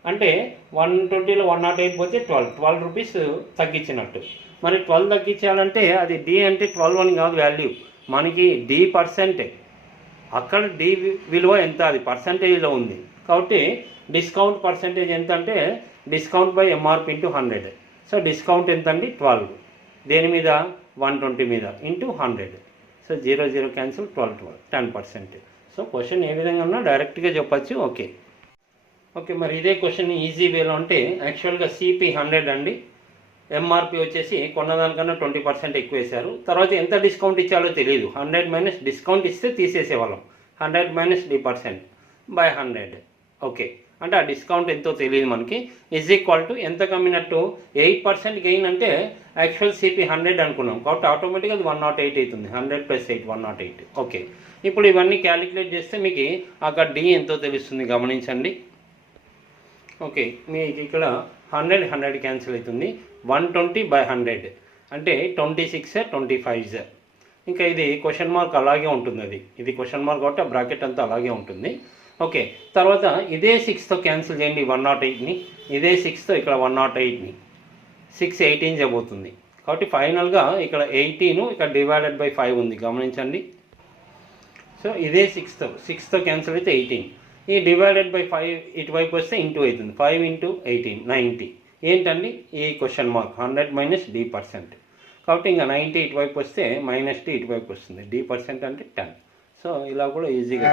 అంటే 120లో 108 పోతే 12 రూపీస్ తగ్గించినట్టు. మరి 12 తగ్గించాలంటే అది D అంటే 12 అని కాదు వాల్యూ, మనకి D%. అక్కడ D విలువ ఎంత, అది పర్సంటేజ్లో ఉంది. కాబట్టి డిస్కౌంట్ పర్సంటేజ్ ఎంత అంటే discount by MRP × 100. So discount ఎంత అండి, 12, దేని మీద 120 మీద into 100. So 0 cancel, 12 10%. So question ఏ విధంగా ఉన్నా డైరెక్ట్గా చెప్పచ్చు. ఓకే ఓకే, మరి ఇదే క్వశ్చన్ ఈజీ వేలో అంటే యాక్చువల్గా CP 100 అండి, MRP వచ్చేసి కొన్నదానికన్నా 20% ఎక్కువ వేశారు. తర్వాత ఎంత డిస్కౌంట్ ఇచ్చాలో తెలియదు, 100 - డిస్కౌంట్ ఇస్తే తీసేసేవాళ్ళం, 100 - D% / 100. ఓకే, అంటే ఆ డిస్కౌంట్ ఎంతో తెలియదు మనకి. ఈజ్ ఈక్వల్ టు ఎంత కమ్మినట్టు 8% గెయిన్ అంటే యాక్చువల్ సిపి 100 అనుకున్నాం కాబట్టి ఆటోమేటిక్గా అది 108 అవుతుంది. 100 + 8 108. ఓకే, ఇప్పుడు ఇవన్నీ క్యాలిక్యులేట్ చేస్తే మీకు అక్కడ డి ఎంతో తెలుస్తుంది, గమనించండి. ఓకే, మీకు ఇక్కడ 100 క్యాన్సిల్ అవుతుంది. 120/100 అంటే 26 25. ఇంకా ఇది క్వశ్చన్ మార్క్ అలాగే ఉంటుంది, ఇది క్వశ్చన్ మార్క్ కాబట్టి ఆ బ్రాకెట్ అంతా అలాగే ఉంటుంది. ఓకే, తర్వాత ఇదే 6తో క్యాన్సిల్ చేయండి 108ని, ఇదే 6తో ఇక్కడ 108ని, 6 18 చేయబోతుంది కాబట్టి ఫైనల్గా ఇక్కడ 18 ఇక్కడ /5 ఉంది, గమనించండి. సో ఇదే 6తో క్యాన్సిల్ అయితే 18, ఈ /5 ఇటువైపు వస్తే ఇంటూ అవుతుంది, 5 × 18 90. ఏంటండి ఈ క్వశ్చన్ మార్క్ 100 - D%. కాబట్టి ఇంకా 90 ఇటువైపు వస్తే -D ఇటువైపు వస్తుంది, D% అంటే 10. సో ఇలా కూడా ఈజీగా